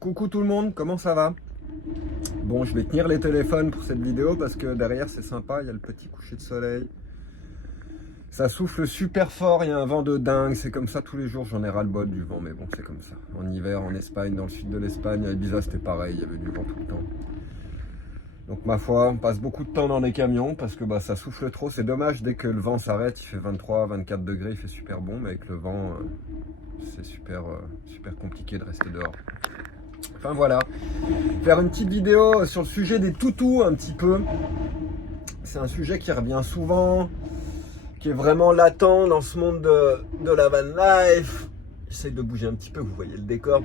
Coucou tout le monde, comment ça va? Bon, je vais tenir les téléphones pour cette vidéo parce que derrière c'est sympa, il y a le petit coucher de soleil. Ça souffle super fort, il y a un vent de dingue, c'est comme ça tous les jours, j'en ai ras-le-bol du vent, mais bon, c'est comme ça. En hiver, en Espagne, dans le sud de l'Espagne, à Ibiza c'était pareil, il y avait du vent tout le temps. Donc ma foi, on passe beaucoup de temps dans les camions parce que ça souffle trop, c'est dommage, dès que le vent s'arrête, il fait 23, 24 degrés, il fait super bon, mais avec le vent, c'est super compliqué de rester dehors. Enfin voilà, faire une petite vidéo sur le sujet des toutous un petit peu. C'est un sujet qui revient souvent, qui est vraiment latent dans ce monde de la van life. J'essaie de bouger un petit peu, vous voyez le décor.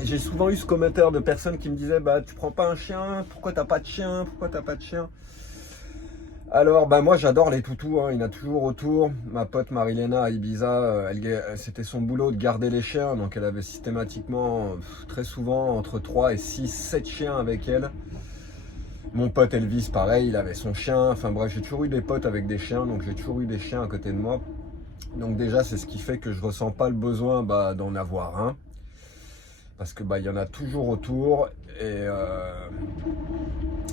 Et j'ai souvent eu ce commentaire de personnes qui me disaient tu prends pas un chien, pourquoi t'as pas de chien, pourquoi t'as pas de chien. Alors moi j'adore les toutous, il y en a toujours autour. Ma pote Marilena à Ibiza, c'était son boulot de garder les chiens, donc elle avait systématiquement, très souvent, entre 3 et 6, 7 chiens avec elle. Mon pote Elvis pareil, il avait son chien, enfin bref, j'ai toujours eu des potes avec des chiens, donc j'ai toujours eu des chiens à côté de moi. Donc déjà c'est ce qui fait que je ressens pas le besoin d'en avoir un. Parce que il y en a toujours autour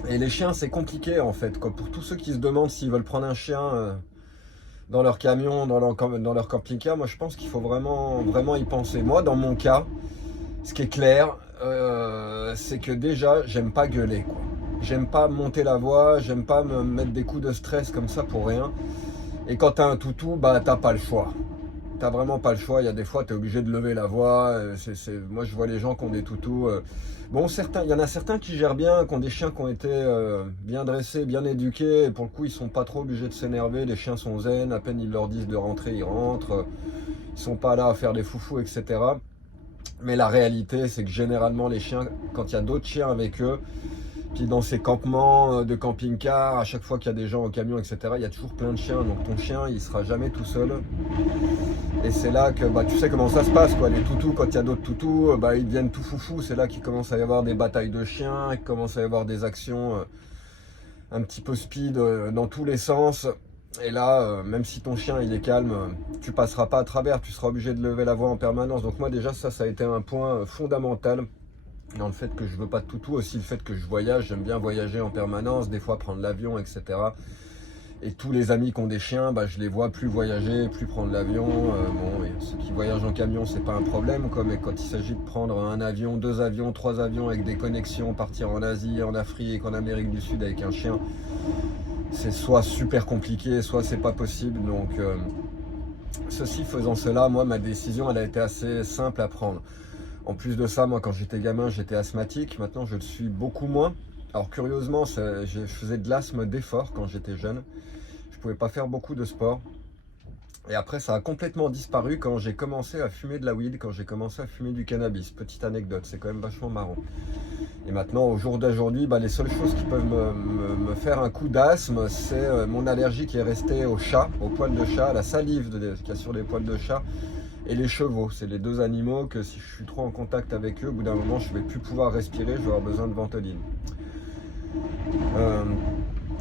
et les chiens c'est compliqué en fait quoi. Pour tous ceux qui se demandent s'ils veulent prendre un chien dans leur camion, dans leur camping-car, moi je pense qu'il faut vraiment y penser. Moi dans mon cas, ce qui est clair, c'est que déjà j'aime pas gueuler quoi. J'aime pas monter la voix, j'aime pas me mettre des coups de stress comme ça pour rien. Et quand t'as un toutou, t'as pas le choix. T'as vraiment pas le choix, il y a des fois tu es obligé de lever la voix. Moi je vois les gens qui ont des toutous. Bon, il y en a certains qui gèrent bien, qui ont des chiens qui ont été bien dressés, bien éduqués, et pour le coup ils sont pas trop obligés de s'énerver, les chiens sont zen, à peine ils leur disent de rentrer, ils rentrent, ils sont pas là à faire des foufous, etc. Mais la réalité c'est que généralement les chiens, quand il y a d'autres chiens avec eux, puis dans ces campements de camping-car, à chaque fois qu'il y a des gens au camion, etc., il y a toujours plein de chiens. Donc ton chien, il sera jamais tout seul. Et c'est là que tu sais comment ça se passe, quoi. Les toutous, quand il y a d'autres toutous, ils deviennent tout foufou. C'est là qu'il commence à y avoir des batailles de chiens, qu'il commence à y avoir des actions un petit peu speed dans tous les sens. Et là, même si ton chien il est calme, tu passeras pas à travers. Tu seras obligé de lever la voix en permanence. Donc moi déjà ça a été un point fondamental. Dans le fait que je veux pas de toutou, aussi le fait que je voyage, j'aime bien voyager en permanence, des fois prendre l'avion, etc. Et tous les amis qui ont des chiens, je les vois plus voyager, plus prendre l'avion. Ceux qui voyagent en camion, c'est pas un problème, quoi, mais quand il s'agit de prendre un avion, 2 avions, 3 avions avec des connexions, partir en Asie, en Afrique, en Amérique du Sud avec un chien, c'est soit super compliqué, soit c'est pas possible. Donc, ceci faisant cela, moi, ma décision, elle a été assez simple à prendre. En plus de ça, moi quand j'étais gamin, j'étais asthmatique. Maintenant, je le suis beaucoup moins. Alors curieusement, je faisais de l'asthme d'effort quand j'étais jeune. Je pouvais pas faire beaucoup de sport. Et après, ça a complètement disparu quand j'ai commencé à fumer de la weed, quand j'ai commencé à fumer du cannabis. Petite anecdote, c'est quand même vachement marrant. Et maintenant, au jour d'aujourd'hui, les seules choses qui peuvent me faire un coup d'asthme, c'est mon allergie qui est restée au chat, aux poils de chat, à la salive qu'il y a sur les poils de chat. Et les chevaux, c'est les 2 animaux que si je suis trop en contact avec eux, au bout d'un moment, je ne vais plus pouvoir respirer, je vais avoir besoin de ventoline.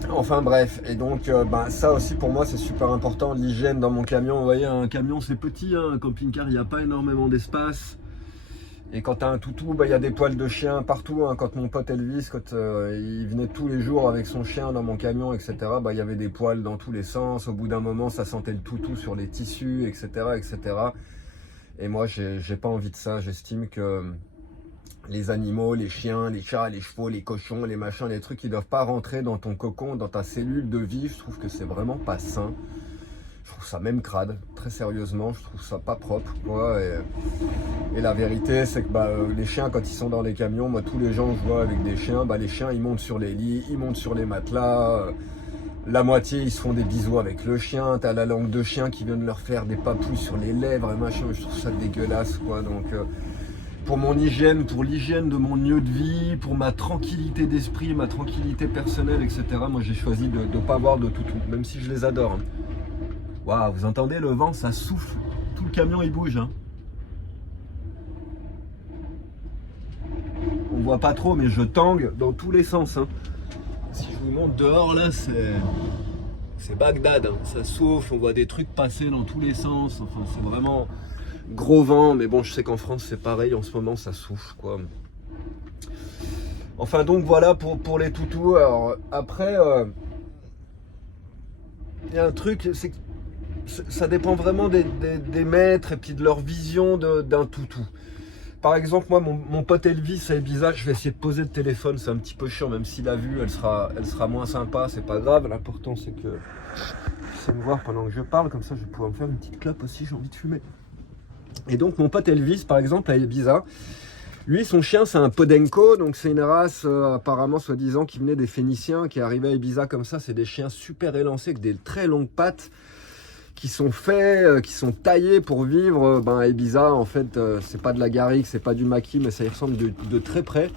Enfin bref, et donc ça aussi pour moi c'est super important, l'hygiène dans mon camion. Vous voyez, un camion c'est petit, un camping-car il n'y a pas énormément d'espace. Et quand tu as un toutou, il y a des poils de chien partout. Quand mon pote Elvis, quand il venait tous les jours avec son chien dans mon camion, etc., il y avait des poils dans tous les sens. Au bout d'un moment, ça sentait le toutou sur les tissus, etc., etc. Et moi, j'ai pas envie de ça. J'estime que les animaux, les chiens, les chats, les chevaux, les cochons, les machins, les trucs, ils doivent pas rentrer dans ton cocon, dans ta cellule de vie. Je trouve que c'est vraiment pas sain. Je trouve ça même crade, très sérieusement, je trouve ça pas propre, quoi. Et la vérité, c'est que les chiens, quand ils sont dans les camions, moi, tous les gens que je vois avec des chiens, les chiens, ils montent sur les lits, ils montent sur les matelas. La moitié, ils se font des bisous avec le chien. T'as la langue de chien qui vient de leur faire des papouilles sur les lèvres et machin. Je trouve ça dégueulasse, quoi. Donc, pour mon hygiène, pour l'hygiène de mon lieu de vie, pour ma tranquillité d'esprit, ma tranquillité personnelle, etc., moi, j'ai choisi de ne pas avoir de toutou, même si je les adore. Waouh, vous entendez le vent, ça souffle. Tout le camion, il bouge. On voit pas trop, mais je tangue dans tous les sens. Si je vous montre dehors, là, c'est Bagdad. Ça souffle, on voit des trucs passer dans tous les sens. Enfin, c'est vraiment Gros vent, mais bon, je sais qu'en France c'est pareil, en ce moment ça souffle, quoi. Enfin, donc voilà pour les toutous. Alors, après, il y a un truc, c'est que ça dépend vraiment des maîtres et puis de leur vision d'un toutou. Par exemple, moi, mon pote Elvis à Ibiza, je vais essayer de poser le téléphone, c'est un petit peu chiant, même si la vue, elle sera moins sympa, c'est pas grave. L'important, c'est que je sais me voir pendant que je parle, comme ça, je vais pouvoir me faire une petite clope aussi, j'ai envie de fumer. Et donc, mon pote Elvis, par exemple, à Ibiza, lui, son chien, c'est un Podenco, donc c'est une race apparemment soi-disant qui venait des Phéniciens, qui arrivait à Ibiza comme ça. C'est des chiens super élancés avec des très longues pattes, qui sont faits, qui sont taillés pour vivre à Ibiza. En fait, c'est pas de la garrigue, c'est pas du maquis, mais ça y ressemble de très près.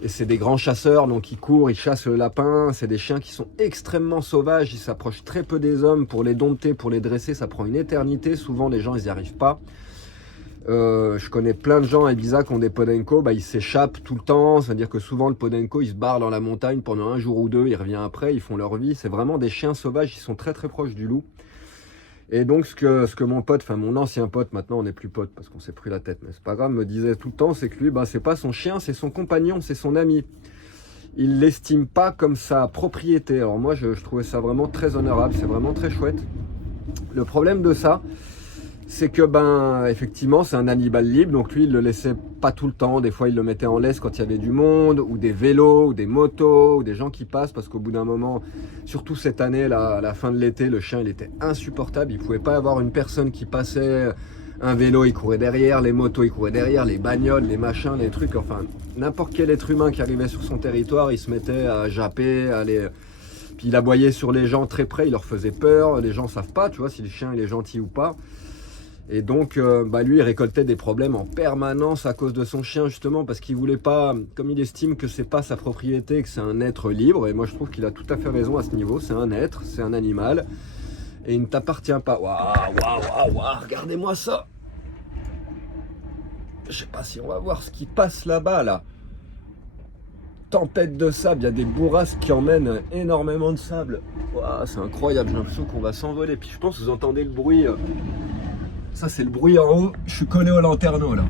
Et c'est des grands chasseurs, donc ils courent, ils chassent le lapin. C'est des chiens qui sont extrêmement sauvages, ils s'approchent très peu des hommes. Pour les dompter, pour les dresser, ça prend une éternité. Souvent, les gens, ils n'y arrivent pas. Je connais plein de gens à Ibiza qui ont des Podenco, ils s'échappent tout le temps, c'est-à-dire que souvent le Podenco il se barre dans la montagne pendant un jour ou deux, il revient après, ils font leur vie, c'est vraiment des chiens sauvages, ils sont très très proches du loup. Et donc ce que mon pote, enfin mon ancien pote, maintenant on n'est plus pote parce qu'on s'est pris la tête, mais c'est pas grave, me disait tout le temps, c'est que lui, c'est pas son chien, c'est son compagnon, c'est son ami. Il l'estime pas comme sa propriété. Alors moi je trouvais ça vraiment très honorable, c'est vraiment très chouette. Le problème de ça, c'est que effectivement c'est un animal libre, donc lui il le laissait pas tout le temps, des fois il le mettait en laisse quand il y avait du monde, ou des vélos, ou des motos, ou des gens qui passent, parce qu'au bout d'un moment, surtout cette année là, à la fin de l'été, le chien il était insupportable, il pouvait pas avoir une personne qui passait, un vélo il courait derrière, les motos il courait derrière, les bagnoles, les machins, les trucs, enfin n'importe quel être humain qui arrivait sur son territoire, il se mettait à japper, à aller... Puis il aboyait sur les gens très près, il leur faisait peur, les gens savent pas, tu vois, si le chien il est gentil ou pas. Et donc, lui, il récoltait des problèmes en permanence à cause de son chien, justement, parce qu'il voulait pas, comme il estime que c'est pas sa propriété, que c'est un être libre, et moi je trouve qu'il a tout à fait raison à ce niveau, c'est un être, c'est un animal, et il ne t'appartient pas. Waouh, regardez-moi ça. Je sais pas si on va voir ce qui passe là-bas, là. Tempête de sable, il y a des bourrasques qui emmènent énormément de sable. Waouh, c'est incroyable, j'ai l'impression qu'on va s'envoler. Puis je pense que vous entendez le bruit... Ça c'est le bruit en haut, je suis collé au lanterneau là.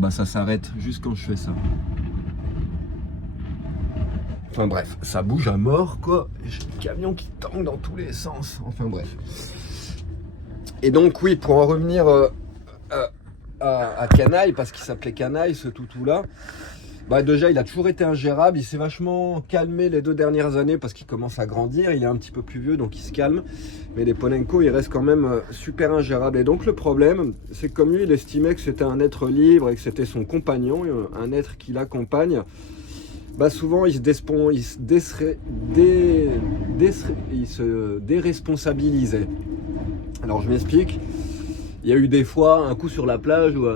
Ah ça s'arrête juste quand je fais ça. Enfin bref, ça bouge à mort quoi. J'ai le camion qui tangue dans tous les sens. Enfin bref. Et donc oui, pour en revenir à Canaille, parce qu'il s'appelait Canaille ce toutou là. Déjà il a toujours été ingérable, il s'est vachement calmé les 2 dernières années parce qu'il commence à grandir, il est un petit peu plus vieux donc il se calme, mais les Podenco il reste quand même super ingérable. Et donc le problème c'est que comme lui il estimait que c'était un être libre et que c'était son compagnon, un être qui l'accompagne, souvent il se déresponsabilisait. Alors je m'explique, il y a eu des fois un coup sur la plage où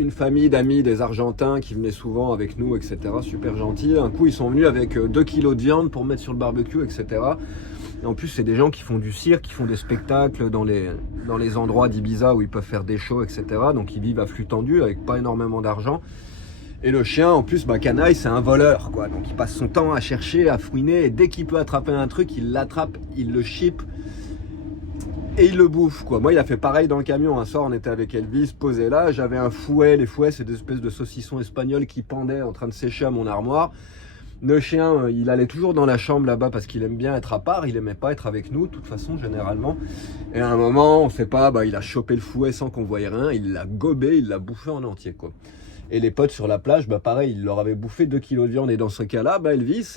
une famille d'amis des Argentins qui venaient souvent avec nous, etc. Super gentils. Un coup, ils sont venus avec 2 kilos de viande pour mettre sur le barbecue, etc. Et en plus, c'est des gens qui font du cirque, qui font des spectacles dans les endroits d'Ibiza où ils peuvent faire des shows, etc. Donc, ils vivent à flux tendu avec pas énormément d'argent. Et le chien, en plus, Canaille, c'est un voleur, quoi. Donc, il passe son temps à chercher, à fouiner. Et dès qu'il peut attraper un truc, il l'attrape, il le chip. Et il le bouffe quoi. Moi il a fait pareil dans le camion. Un soir on était avec Elvis posé là, j'avais un fouet. Les fouets c'est des espèces de saucissons espagnols qui pendaient en train de sécher à mon armoire. Le chien il allait toujours dans la chambre là-bas parce qu'il aime bien être à part, il aimait pas être avec nous de toute façon généralement. Et à un moment on sait pas, il a chopé le fouet sans qu'on voyait rien, il l'a gobé, il l'a bouffé en entier quoi. Et les potes sur la plage, pareil, il leur avait bouffé 2 kilos de viande. Et dans ce cas-là, Elvis,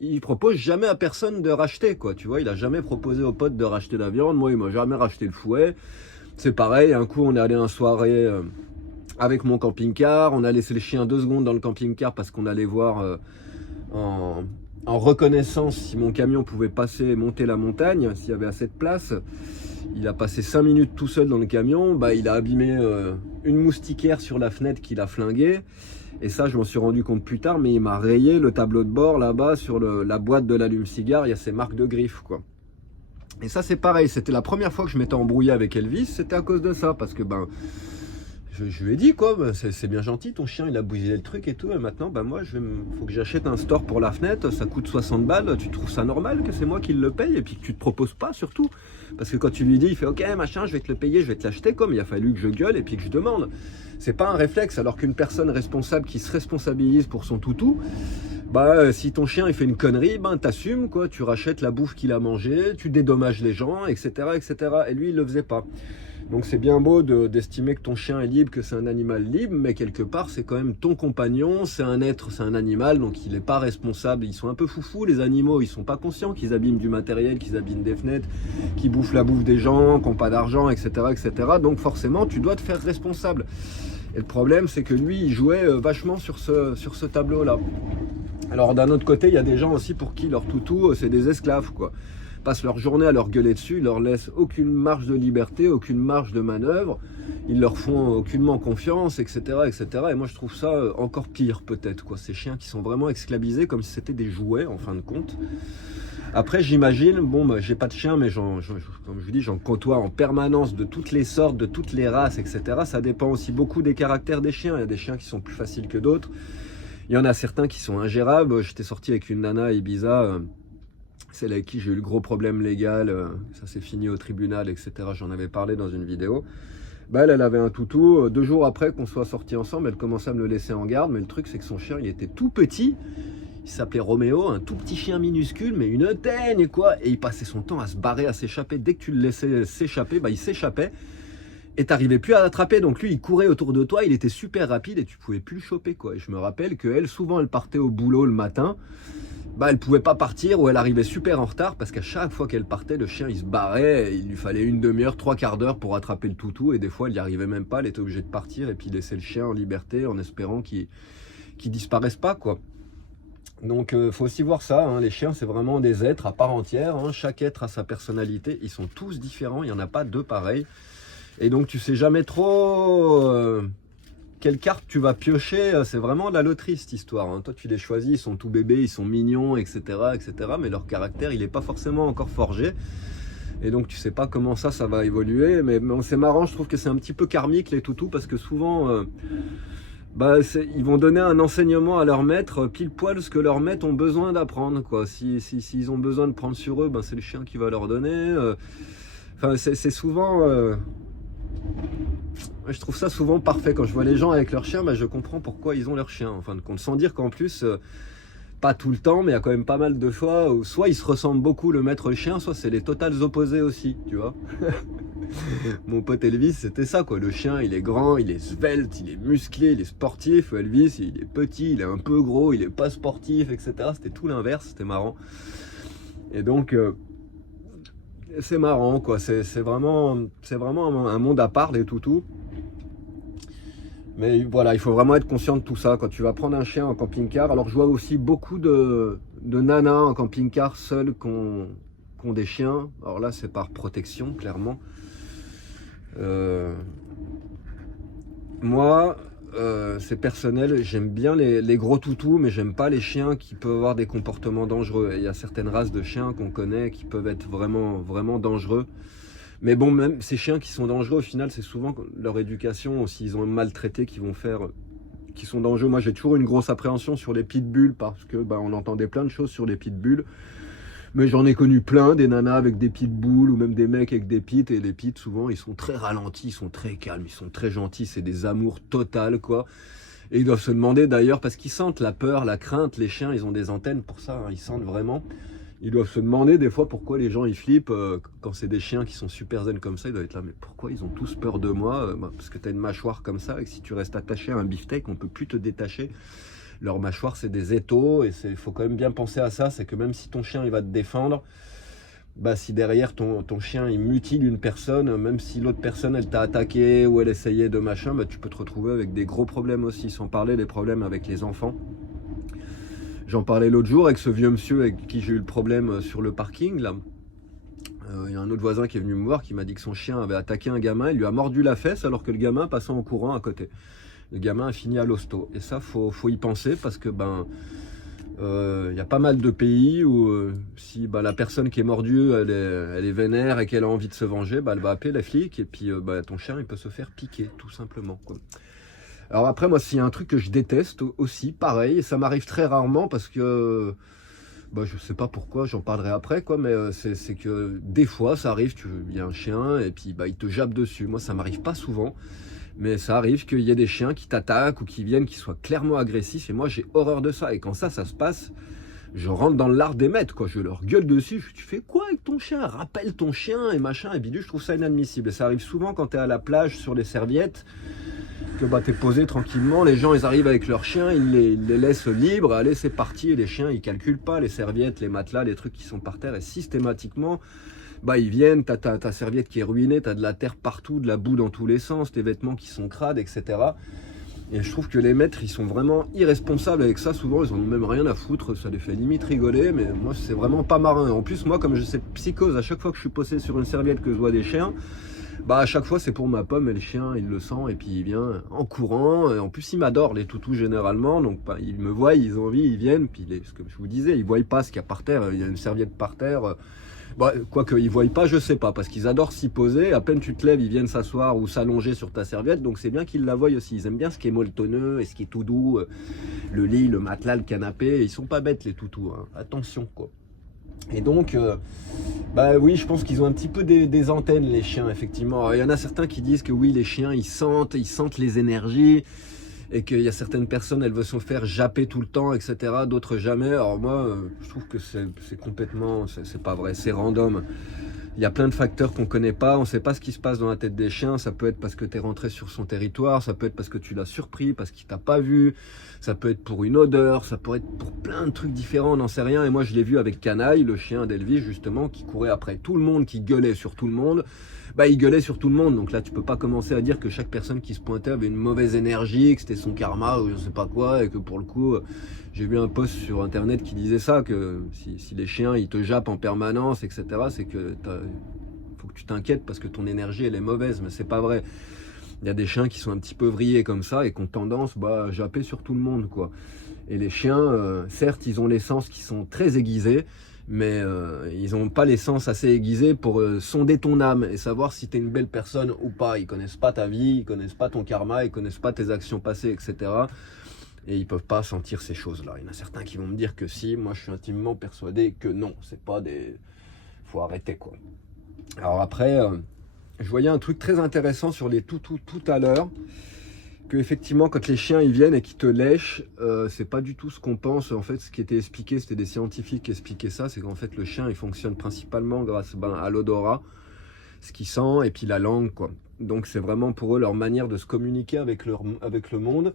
il propose jamais à personne de racheter, quoi. Tu vois, il a jamais proposé aux potes de racheter la viande. Moi, il m'a jamais racheté le fouet. C'est pareil, un coup, on est allé en soirée avec mon camping-car. On a laissé le chien 2 secondes dans le camping-car parce qu'on allait voir en reconnaissance si mon camion pouvait passer et monter la montagne, s'il y avait assez de place. Il a passé 5 minutes tout seul dans le camion, il a abîmé une moustiquaire sur la fenêtre qu'il a flinguée. Et ça, je m'en suis rendu compte plus tard, mais il m'a rayé le tableau de bord là-bas sur la boîte de l'allume-cigare, il y a ces marques de griffes, quoi. Et ça, c'est pareil, c'était la première fois que je m'étais embrouillé avec Elvis, c'était à cause de ça, parce que Je lui ai dit quoi, c'est bien gentil, ton chien il a bousillé le truc et tout, et maintenant moi faut que j'achète un store pour la fenêtre, ça coûte 60 balles, tu trouves ça normal que c'est moi qui le paye et puis que tu te proposes pas surtout? Parce que quand tu lui dis, il fait ok machin, je vais te le payer, je vais te l'acheter, comme il a fallu que je gueule et puis que je demande. C'est pas un réflexe, alors qu'une personne responsable qui se responsabilise pour son toutou, si ton chien il fait une connerie, t'assumes quoi, tu rachètes la bouffe qu'il a mangé, tu dédommages les gens, etc., etc. Et lui il le faisait pas. Donc c'est bien beau d'estimer que ton chien est libre, que c'est un animal libre, mais quelque part c'est quand même ton compagnon, c'est un être, c'est un animal, donc il n'est pas responsable. Ils sont un peu foufous les animaux, ils sont pas conscients qu'ils abîment du matériel, qu'ils abîment des fenêtres, qu'ils bouffent la bouffe des gens, qu'ils n'ont pas d'argent, etc., etc. Donc forcément tu dois te faire responsable. Et le problème c'est que lui il jouait vachement sur ce tableau-là. Alors d'un autre côté il y a des gens aussi pour qui leur toutou c'est des esclaves quoi. Passent leur journée à leur gueuler dessus, ils leur laissent aucune marge de liberté, aucune marge de manœuvre, ils leur font aucunement confiance, etc., etc. Et moi je trouve ça encore pire peut-être, quoi. Ces chiens qui sont vraiment esclavisés comme si c'était des jouets en fin de compte. Après j'imagine, j'ai pas de chien, mais comme je vous dis, j'en côtoie en permanence de toutes les sortes, de toutes les races, etc. Ça dépend aussi beaucoup des caractères des chiens. Il y a des chiens qui sont plus faciles que d'autres. Il y en a certains qui sont ingérables. J'étais sorti avec une nana à Ibiza, celle avec qui j'ai eu le gros problème légal, ça s'est fini au tribunal, etc. J'en avais parlé dans une vidéo. Elle avait un toutou, 2 jours après qu'on soit sortis ensemble, elle commençait à me le laisser en garde, mais le truc c'est que son chien il était tout petit, il s'appelait Roméo, un tout petit chien minuscule, mais une teigne quoi, et il passait son temps à se barrer, à s'échapper. Dès que tu le laissais s'échapper, il s'échappait, et t'arrivais plus à l'attraper, donc lui il courait autour de toi, il était super rapide et tu pouvais plus le choper quoi. Et je me rappelle qu'elle, souvent elle partait au boulot le matin, elle pouvait pas partir ou elle arrivait super en retard parce qu'à chaque fois qu'elle partait, le chien il se barrait, il lui fallait une demi-heure, 3/4 d'heure pour attraper le toutou et des fois elle n'y arrivait même pas, elle était obligée de partir et puis laisser le chien en liberté en espérant qu'il disparaisse pas quoi. Donc faut aussi voir ça, hein. Les chiens c'est vraiment des êtres à part entière, hein. Chaque être a sa personnalité, ils sont tous différents, il n'y en a pas deux pareils. Et donc tu sais jamais trop quelle carte tu vas piocher, c'est vraiment de la loterie cette histoire, hein. Toi tu les choisis, ils sont tout bébés, ils sont mignons, etc., etc. Mais leur caractère il n'est pas forcément encore forgé. Et donc tu sais pas comment ça va évoluer. Mais c'est marrant, je trouve que c'est un petit peu karmique les toutous, parce que souvent ils vont donner un enseignement à leur maître pile poil ce que leurs maîtres ont besoin d'apprendre quoi. S'ils ont besoin de prendre sur eux, c'est le chien qui va leur donner. C'est souvent... je trouve ça souvent parfait. Quand je vois les gens avec leur chien, je comprends pourquoi ils ont leur chien, en fin de compte. Sans dire qu'en plus, pas tout le temps, mais il y a quand même pas mal de fois où soit ils se ressemblent beaucoup, le maître et le chien, soit c'est les totales opposés aussi, tu vois. Mon pote Elvis, c'était ça, quoi. Le chien, il est grand, il est svelte, il est musclé, il est sportif. Elvis, il est petit, il est un peu gros, il est pas sportif, etc. C'était tout l'inverse, c'était marrant. Et donc... c'est marrant quoi, c'est vraiment un monde à part les toutous. Mais voilà, il faut vraiment être conscient de tout ça quand tu vas prendre un chien en camping-car. Alors je vois aussi beaucoup de nanas en camping-car seules qui ont des chiens. Alors là c'est par protection clairement. Moi c'est personnel, j'aime bien les gros toutous, mais j'aime pas les chiens qui peuvent avoir des comportements dangereux. Et il y a certaines races de chiens qu'on connaît qui peuvent être vraiment, vraiment dangereux. Mais bon, même ces chiens qui sont dangereux, au final, c'est souvent leur éducation, s'ils ont maltraité, qui sont dangereux. Moi, j'ai toujours une grosse appréhension sur les pitbulls, parce que on entendait plein de choses sur les pitbulls. Mais j'en ai connu plein, des nanas avec des pitbulls ou même des mecs avec des pits. Et les pits, souvent, ils sont très ralentis, ils sont très calmes, ils sont très gentils. C'est des amours totales, quoi. Et ils doivent se demander d'ailleurs, parce qu'ils sentent la peur, la crainte. Les chiens, ils ont des antennes pour ça, hein, ils sentent vraiment. Ils doivent se demander des fois pourquoi les gens ils flippent quand c'est des chiens qui sont super zen comme ça. Ils doivent être là, mais pourquoi ils ont tous peur de moi parce que tu as une mâchoire comme ça et que si tu restes attaché à un beefsteak, on peut plus te détacher. Leur mâchoire c'est des étaux et il faut quand même bien penser à ça. C'est que même si ton chien il va te défendre, si derrière ton chien il mutile une personne, même si l'autre personne elle t'a attaqué ou elle essayait de machin, tu peux te retrouver avec des gros problèmes aussi, sans parler des problèmes avec les enfants. J'en parlais l'autre jour avec ce vieux monsieur avec qui j'ai eu le problème sur le parking là. Il y a un autre voisin qui est venu me voir qui m'a dit que son chien avait attaqué un gamin, il lui a mordu la fesse alors que le gamin passait en courant à côté. Le gamin a fini à l'hosto. Et ça, faut y penser parce que Il y a pas mal de pays où si la personne qui est mordue, elle est vénère et qu'elle a envie de se venger, elle va appeler les flics et puis ton chien il peut se faire piquer tout simplement, quoi. Alors après moi s'il y a un truc que je déteste aussi, pareil, et ça m'arrive très rarement parce que je sais pas pourquoi, j'en parlerai après quoi, mais c'est que des fois ça arrive, il y a un chien et puis il te jappe dessus. Moi ça m'arrive pas souvent. Mais ça arrive qu'il y ait des chiens qui t'attaquent ou qui viennent, qui soient clairement agressifs. Et moi, j'ai horreur de ça. Et quand ça se passe, je rentre dans l'art des maîtres, quoi. Je leur gueule dessus. Tu fais quoi avec ton chien? Rappelle ton chien et machin. Et bidule, je trouve ça inadmissible. Et ça arrive souvent quand tu es à la plage sur les serviettes, que t'es posé tranquillement. Les gens, ils arrivent avec leurs chiens, ils les laissent libres. Allez, c'est parti. Et les chiens, ils calculent pas les serviettes, les matelas, les trucs qui sont par terre. Et systématiquement, ils viennent, t'as ta serviette qui est ruinée, t'as de la terre partout, de la boue dans tous les sens, tes vêtements qui sont crades, etc. Et je trouve que les maîtres, ils sont vraiment irresponsables avec ça. Souvent, ils en ont même rien à foutre, ça les fait limite rigoler, mais moi, c'est vraiment pas marin. En plus, moi, comme j'ai cette psychose, à chaque fois que je suis posé sur une serviette que je vois des chiens, à chaque fois, c'est pour ma pomme, et le chien, il le sent, et puis il vient en courant. Et en plus, il m'adore, les toutous, généralement. Donc, ils me voient, ils ont envie, ils viennent. Puis, comme je vous disais, ils voient pas ce qu'il y a par terre. Il y a une serviette par terre. Quoique ils ne voient pas, je sais pas, parce qu'ils adorent s'y poser. À peine tu te lèves, ils viennent s'asseoir ou s'allonger sur ta serviette. Donc c'est bien qu'ils la voient aussi. Ils aiment bien ce qui est molletonneux et ce qui est tout doux. Le lit, le matelas, le canapé. Ils sont pas bêtes, les toutous, hein. Attention, quoi. Et donc, oui, je pense qu'ils ont un petit peu des antennes, les chiens, effectivement. Alors, il y en a certains qui disent que oui, les chiens, ils sentent les énergies. Et qu'il y a certaines personnes, elles veulent se faire japper tout le temps, etc. D'autres jamais. Alors moi, je trouve que c'est complètement, c'est pas vrai, c'est random. Il y a plein de facteurs qu'on connaît pas, on ne sait pas ce qui se passe dans la tête des chiens. Ça peut être parce que tu es rentré sur son territoire, ça peut être parce que tu l'as surpris, parce qu'il t'a pas vu, ça peut être pour une odeur, ça peut être pour plein de trucs différents, on n'en sait rien. Et moi je l'ai vu avec Canaille, le chien d'Elvis justement, qui courait après tout le monde, qui gueulait sur tout le monde. Il gueulait sur tout le monde, donc là tu peux pas commencer à dire que chaque personne qui se pointait avait une mauvaise énergie, que c'était son karma ou je sais pas quoi, et que pour le coup, j'ai vu un post sur internet qui disait ça, que si les chiens ils te jappent en permanence, etc., c'est que faut que tu t'inquiètes parce que ton énergie elle est mauvaise, mais c'est pas vrai. Il y a des chiens qui sont un petit peu vrillés comme ça et qui ont tendance à japper sur tout le monde, quoi. Et les chiens, certes, ils ont les sens qui sont très aiguisés, mais ils n'ont pas les sens assez aiguisés pour sonder ton âme et savoir si tu es une belle personne ou pas. Ils connaissent pas ta vie, ils connaissent pas ton karma, ils connaissent pas tes actions passées, etc. Et ils peuvent pas sentir ces choses-là. Il y en a certains qui vont me dire que si, moi je suis intimement persuadé que non, c'est pas des... Faut arrêter, quoi. Alors après, je voyais un truc très intéressant sur les toutous tout à l'heure, que effectivement quand les chiens ils viennent et qu'ils te lèchent, c'est pas du tout ce qu'on pense. En fait, ce qui était expliqué, c'était des scientifiques qui expliquaient ça, c'est qu'en fait le chien il fonctionne principalement grâce à l'odorat, ce qu'il sent, et puis la langue, quoi. Donc c'est vraiment pour eux leur manière de se communiquer avec le monde.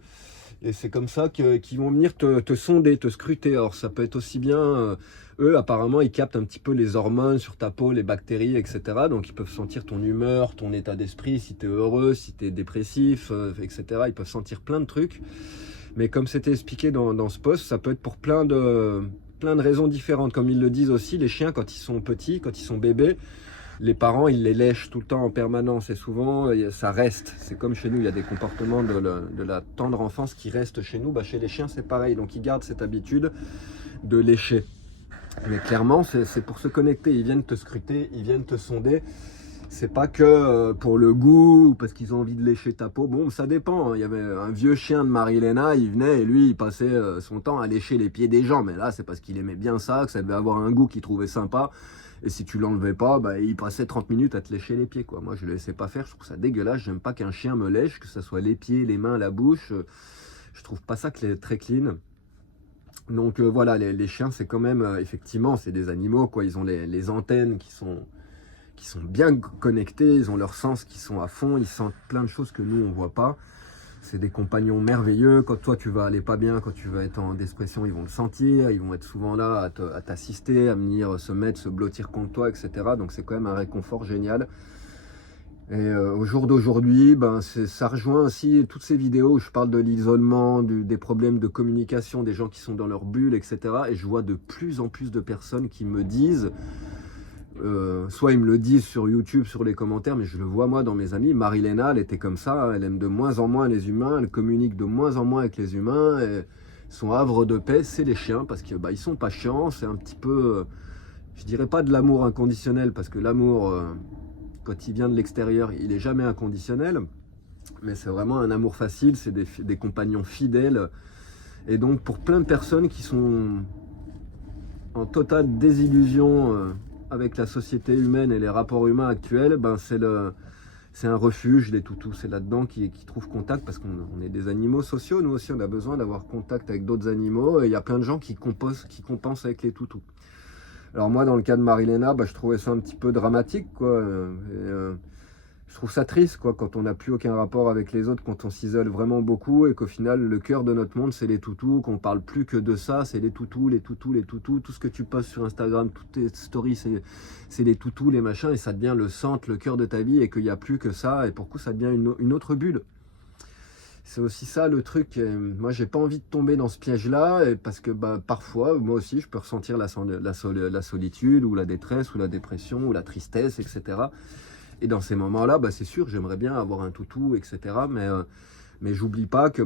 Et c'est comme ça qu'ils vont venir te sonder, te scruter. Alors ça peut être aussi bien, eux apparemment ils captent un petit peu les hormones sur ta peau, les bactéries, etc. Donc ils peuvent sentir ton humeur, ton état d'esprit, si tu es heureux, si tu es dépressif, etc. Ils peuvent sentir plein de trucs. Mais comme c'était expliqué dans ce post, ça peut être pour plein de raisons différentes. Comme ils le disent aussi, les chiens quand ils sont petits, quand ils sont bébés, les parents, ils les lèchent tout le temps en permanence et souvent, ça reste. C'est comme chez nous, il y a des comportements de la tendre enfance qui restent chez nous. Chez les chiens, c'est pareil. Donc, ils gardent cette habitude de lécher. Mais clairement, c'est pour se connecter. Ils viennent te scruter, ils viennent te sonder. C'est pas que pour le goût ou parce qu'ils ont envie de lécher ta peau. Bon, ça dépend. Il y avait un vieux chien de Marie-Léna, il venait et lui, il passait son temps à lécher les pieds des gens. Mais là, c'est parce qu'il aimait bien ça, que ça devait avoir un goût qu'il trouvait sympa. Et si tu l'enlevais pas, il passait 30 minutes à te lécher les pieds, quoi. Moi, je le laissais pas faire, je trouve ça dégueulasse. J'aime pas qu'un chien me lèche, que ce soit les pieds, les mains, la bouche. Je trouve pas ça très clean. Donc voilà, les chiens, c'est quand même, effectivement, c'est des animaux, quoi. Ils ont les antennes qui sont bien connectées, ils ont leurs sens qui sont à fond, ils sentent plein de choses que nous, on voit pas. C'est des compagnons merveilleux. Quand toi tu vas aller pas bien, quand tu vas être en dépression, ils vont le sentir, ils vont être souvent là à t'assister, à venir se mettre, se blottir contre toi, etc. Donc c'est quand même un réconfort génial. Et au jour d'aujourd'hui, ça rejoint aussi toutes ces vidéos où je parle de l'isolement, des problèmes de communication, des gens qui sont dans leur bulle, etc. Et je vois de plus en plus de personnes qui me disent, soit ils me le disent sur YouTube, sur les commentaires, mais je le vois moi dans mes amis. Marie-Léna, elle était comme ça, elle aime de moins en moins les humains, elle communique de moins en moins avec les humains, son havre de paix, c'est les chiens, parce que ils sont pas chiants, c'est un petit peu, je dirais pas de l'amour inconditionnel, parce que l'amour, quand il vient de l'extérieur, il est jamais inconditionnel, mais c'est vraiment un amour facile, c'est des compagnons fidèles, et donc pour plein de personnes qui sont en totale désillusion avec la société humaine et les rapports humains actuels, c'est un refuge, les toutous, c'est là-dedans qu'ils trouvent contact, parce qu'on est des animaux sociaux, nous aussi on a besoin d'avoir contact avec d'autres animaux, et il y a plein de gens qui compensent avec les toutous. Alors moi, dans le cas de Marilena, je trouvais ça un petit peu dramatique, quoi, je trouve ça triste, quoi, quand on n'a plus aucun rapport avec les autres, quand on s'isole vraiment beaucoup, et qu'au final, le cœur de notre monde, c'est les toutous, qu'on parle plus que de ça, c'est les toutous, les toutous, les toutous, tout ce que tu postes sur Instagram, toutes tes stories, c'est les toutous, les machins, et ça devient le centre, le cœur de ta vie, et qu'il n'y a plus que ça, et pour coup, ça devient une autre bulle. C'est aussi ça le truc, moi j'ai pas envie de tomber dans ce piège-là, parce que parfois, moi aussi, je peux ressentir la solitude, ou la détresse, ou la dépression, ou la tristesse, etc. Et dans ces moments-là, c'est sûr, j'aimerais bien avoir un toutou, etc. Mais j'oublie pas que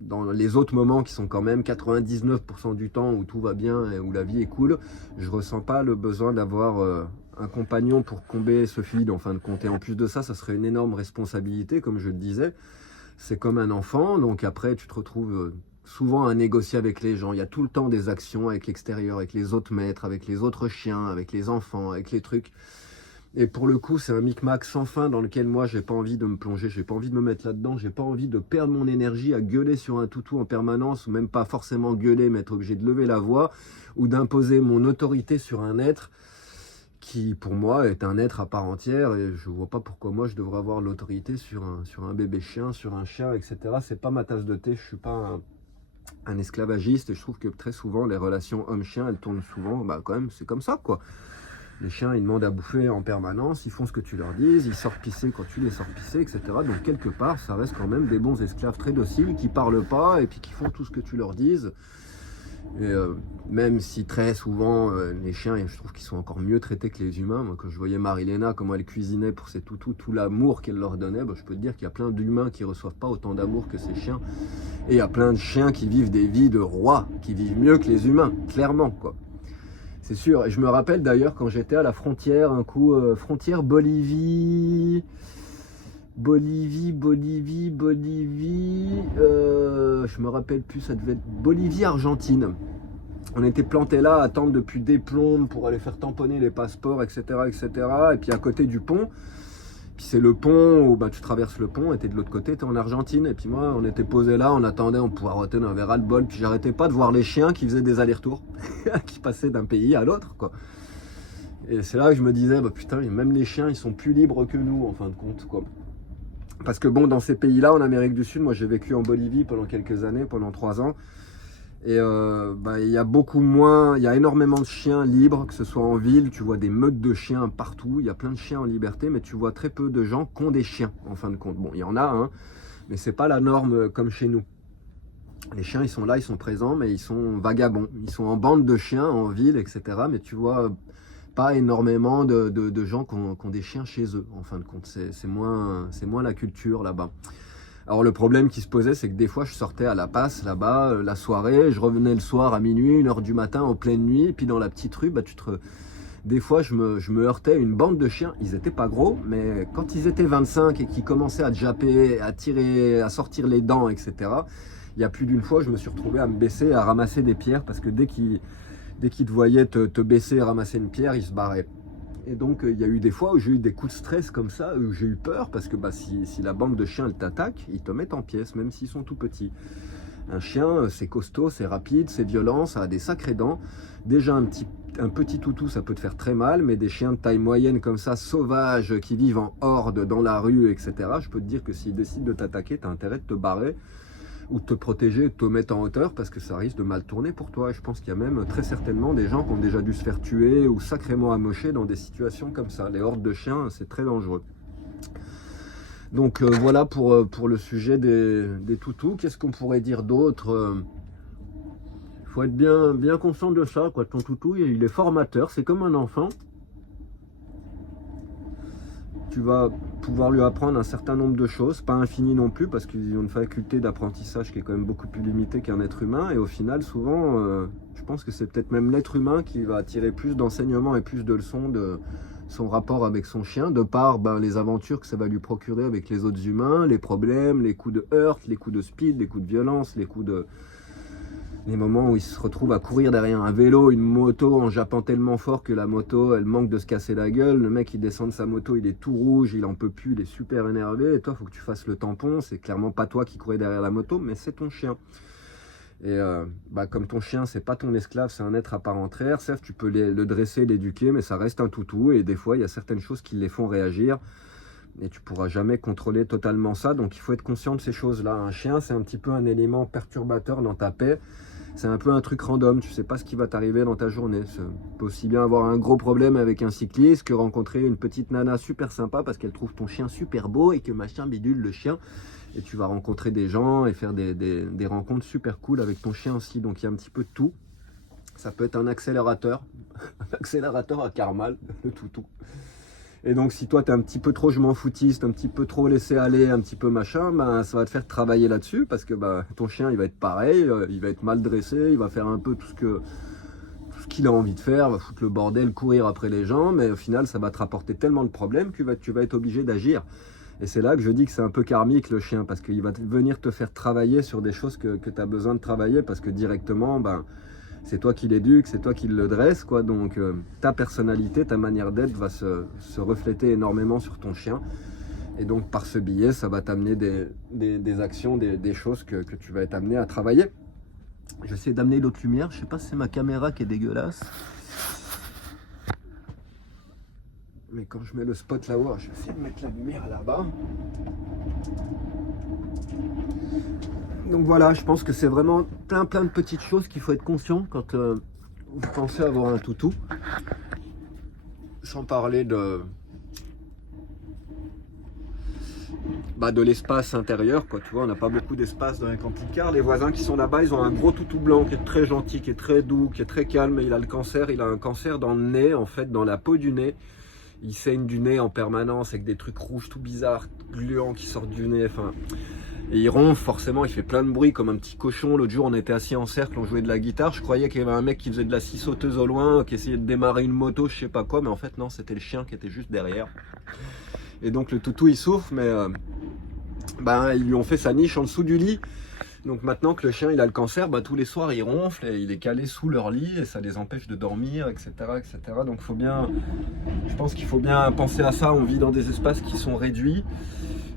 dans les autres moments qui sont quand même 99% du temps où tout va bien et où la vie est cool, je ressens pas le besoin d'avoir un compagnon pour combler ce vide, en fin de compte. Et en plus de ça, ça serait une énorme responsabilité, comme je le disais. C'est comme un enfant, donc après tu te retrouves souvent à négocier avec les gens. Il y a tout le temps des actions avec l'extérieur, avec les autres maîtres, avec les autres chiens, avec les enfants, avec les trucs. Et pour le coup, c'est un micmac sans fin dans lequel moi, j'ai pas envie de me plonger, j'ai pas envie de me mettre là-dedans, j'ai pas envie de perdre mon énergie à gueuler sur un toutou en permanence, ou même pas forcément gueuler, mais être obligé de lever la voix, ou d'imposer mon autorité sur un être qui, pour moi, est un être à part entière, et je vois pas pourquoi moi, je devrais avoir l'autorité sur un bébé chien, sur un chien, etc. C'est pas ma tasse de thé, je suis pas un esclavagiste, et je trouve que très souvent, les relations homme-chien, elles tournent souvent, quand même, c'est comme ça, quoi. Les chiens, ils demandent à bouffer en permanence, ils font ce que tu leur dises, ils sortent pisser quand tu les sors pisser, etc. Donc quelque part, ça reste quand même des bons esclaves très dociles qui parlent pas et puis qui font tout ce que tu leur dises. Et même si très souvent, les chiens, je trouve qu'ils sont encore mieux traités que les humains. Moi, quand je voyais Marilena, comment elle cuisinait pour ses toutous, tout l'amour qu'elle leur donnait, je peux te dire qu'il y a plein d'humains qui reçoivent pas autant d'amour que ces chiens. Et il y a plein de chiens qui vivent des vies de rois, qui vivent mieux que les humains, clairement, quoi. C'est sûr, et je me rappelle d'ailleurs quand j'étais à la frontière, un coup, frontière Bolivie, je me rappelle plus, ça devait être Bolivie-Argentine. On était plantés là, à attendre depuis des plombes pour aller faire tamponner les passeports, etc., etc. Et puis à côté du pont, puis c'est le pont où tu traverses le pont, et t'es de l'autre côté, t'es en Argentine. Et puis moi, on était posé là, on attendait, on poireautait un verre à le bol. Puis j'arrêtais pas de voir les chiens qui faisaient des allers-retours, qui passaient d'un pays à l'autre, quoi. Et c'est là que je me disais, putain, même les chiens, ils sont plus libres que nous, en fin de compte, quoi. Parce que dans ces pays-là, en Amérique du Sud, moi j'ai vécu en Bolivie pendant quelques années, pendant 3 ans. Et il y a beaucoup moins, il y a énormément de chiens libres, que ce soit en ville, tu vois des meutes de chiens partout, il y a plein de chiens en liberté, mais tu vois très peu de gens qui ont des chiens, en fin de compte. Bon, il y en a, hein, mais c'est pas la norme comme chez nous. Les chiens, ils sont là, ils sont présents, mais ils sont vagabonds. Ils sont en bande de chiens, en ville, etc. Mais tu vois pas énormément de gens qui ont des chiens chez eux, en fin de compte. C'est moins la culture là-bas. Alors le problème qui se posait, c'est que des fois je sortais à la passe là-bas, la soirée, je revenais le soir à minuit, 1h du matin, en pleine nuit, et puis dans la petite rue, des fois je me heurtais à une bande de chiens. Ils étaient pas gros, mais quand ils étaient 25 et qu'ils commençaient à te japper, à tirer, à sortir les dents, etc., il y a plus d'une fois, je me suis retrouvé à me baisser, à ramasser des pierres, parce que dès qu'ils te voyaient te baisser et ramasser une pierre, ils se barraient. Et donc il y a eu des fois où j'ai eu des coups de stress comme ça, où j'ai eu peur, parce que si la bande de chiens elle t'attaque, ils te mettent en pièces, même s'ils sont tout petits. Un chien, c'est costaud, c'est rapide, c'est violent, ça a des sacrées dents. Déjà un petit toutou, ça peut te faire très mal, mais des chiens de taille moyenne comme ça, sauvages, qui vivent en horde dans la rue, etc., je peux te dire que s'ils décident de t'attaquer, tu as intérêt de te barrer, ou de te protéger, de te mettre en hauteur, parce que ça risque de mal tourner pour toi. Et je pense qu'il y a même très certainement des gens qui ont déjà dû se faire tuer ou sacrément amocher dans des situations comme ça. Les hordes de chiens, c'est très dangereux. Donc voilà pour le sujet des toutous. Qu'est-ce qu'on pourrait dire d'autre? Il faut être bien conscient de ça, quoi. Ton toutou, il est formateur, c'est comme un enfant. Tu vas pouvoir lui apprendre un certain nombre de choses, pas infini non plus, parce qu'ils ont une faculté d'apprentissage qui est quand même beaucoup plus limitée qu'un être humain, et au final, souvent, je pense que c'est peut-être même l'être humain qui va tirer plus d'enseignements et plus de leçons de son rapport avec son chien, de par les aventures que ça va lui procurer avec les autres humains, les problèmes, les coups de heurt, les coups de speed, les coups de violence, les moments où il se retrouve à courir derrière un vélo, une moto, en jappant tellement fort que la moto, elle manque de se casser la gueule. Le mec, il descend de sa moto, il est tout rouge, il en peut plus, il est super énervé. Et toi, il faut que tu fasses le tampon. C'est clairement pas toi qui courais derrière la moto, mais c'est ton chien. Et comme ton chien, c'est pas ton esclave, c'est un être à part entière. Certes, tu peux le dresser, l'éduquer, mais ça reste un toutou. Et des fois, il y a certaines choses qui les font réagir. Et tu pourras jamais contrôler totalement ça. Donc, il faut être conscient de ces choses-là. Un chien, c'est un petit peu un élément perturbateur dans ta paix. C'est un peu un truc random, tu sais pas ce qui va t'arriver dans ta journée. Tu peux aussi bien avoir un gros problème avec un cycliste que rencontrer une petite nana super sympa parce qu'elle trouve ton chien super beau et que machin bidule le chien. Et tu vas rencontrer des gens et faire des rencontres super cool avec ton chien aussi. Donc il y a un petit peu de tout. Ça peut être un accélérateur à Carmal, le toutou. Et donc si toi t'es un petit peu trop je m'en foutiste, un petit peu trop laissé aller, un petit peu machin, ça va te faire travailler là-dessus parce que ton chien il va être pareil, il va être mal dressé, il va faire un peu tout ce qu'il a envie de faire, va foutre le bordel, courir après les gens, mais au final ça va te rapporter tellement de problèmes que tu vas être obligé d'agir. Et c'est là que je dis que c'est un peu karmique le chien, parce qu'il va venir te faire travailler sur des choses que tu as besoin de travailler, parce que directement, c'est toi qui l'éduques, c'est toi qui le dresse, quoi. Donc ta personnalité, ta manière d'être va se refléter énormément sur ton chien. Et donc par ce biais, ça va t'amener des actions, des choses que tu vas être amené à travailler. J'essaie d'amener l'autre lumière, je sais pas si c'est ma caméra qui est dégueulasse. Mais quand je mets le spot là-haut, je vais essayer de mettre la lumière là-bas. Donc voilà, je pense que c'est vraiment plein de petites choses qu'il faut être conscient quand vous pensez avoir un toutou. Sans parler de l'espace intérieur, quoi. Tu vois, on n'a pas beaucoup d'espace dans les camping-cars. Les voisins qui sont là-bas, ils ont un gros toutou blanc qui est très gentil, qui est très doux, qui est très calme. Il a le cancer, il a un cancer dans le nez, en fait, dans la peau du nez. Il saigne du nez en permanence avec des trucs rouges tout bizarres, gluants qui sortent du nez. Enfin, et il ronfle, forcément, il fait plein de bruit comme un petit cochon. L'autre jour, on était assis en cercle, on jouait de la guitare. Je croyais qu'il y avait un mec qui faisait de la scie sauteuse au loin, qui essayait de démarrer une moto, je sais pas quoi. Mais en fait, non, c'était le chien qui était juste derrière. Et donc, le toutou, il souffre, mais ils lui ont fait sa niche en dessous du lit. Donc maintenant que le chien il a le cancer, tous les soirs il ronfle et il est calé sous leur lit et ça les empêche de dormir, etc. Donc je pense qu'il faut bien penser à ça. On vit dans des espaces qui sont réduits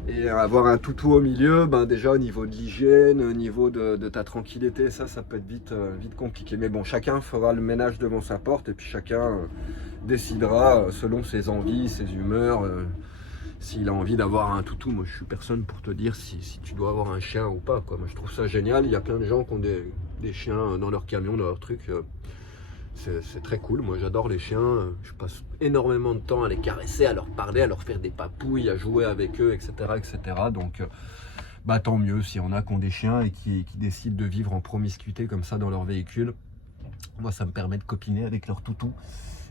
et avoir un toutou au milieu, déjà au niveau de l'hygiène, au niveau de ta tranquillité, ça peut être vite compliqué. Mais bon, chacun fera le ménage devant sa porte et puis chacun décidera selon ses envies, ses humeurs. S'il a envie d'avoir un toutou, moi je suis personne pour te dire si tu dois avoir un chien ou pas, quoi. Moi je trouve ça génial, il y a plein de gens qui ont des chiens dans leur camion, dans leur truc. C'est très cool, moi j'adore les chiens, je passe énormément de temps à les caresser, à leur parler, à leur faire des papouilles, à jouer avec eux, etc. Donc tant mieux s'il y en a qui ont des chiens et qui décident de vivre en promiscuité comme ça dans leur véhicule. Moi ça me permet de copiner avec leur toutou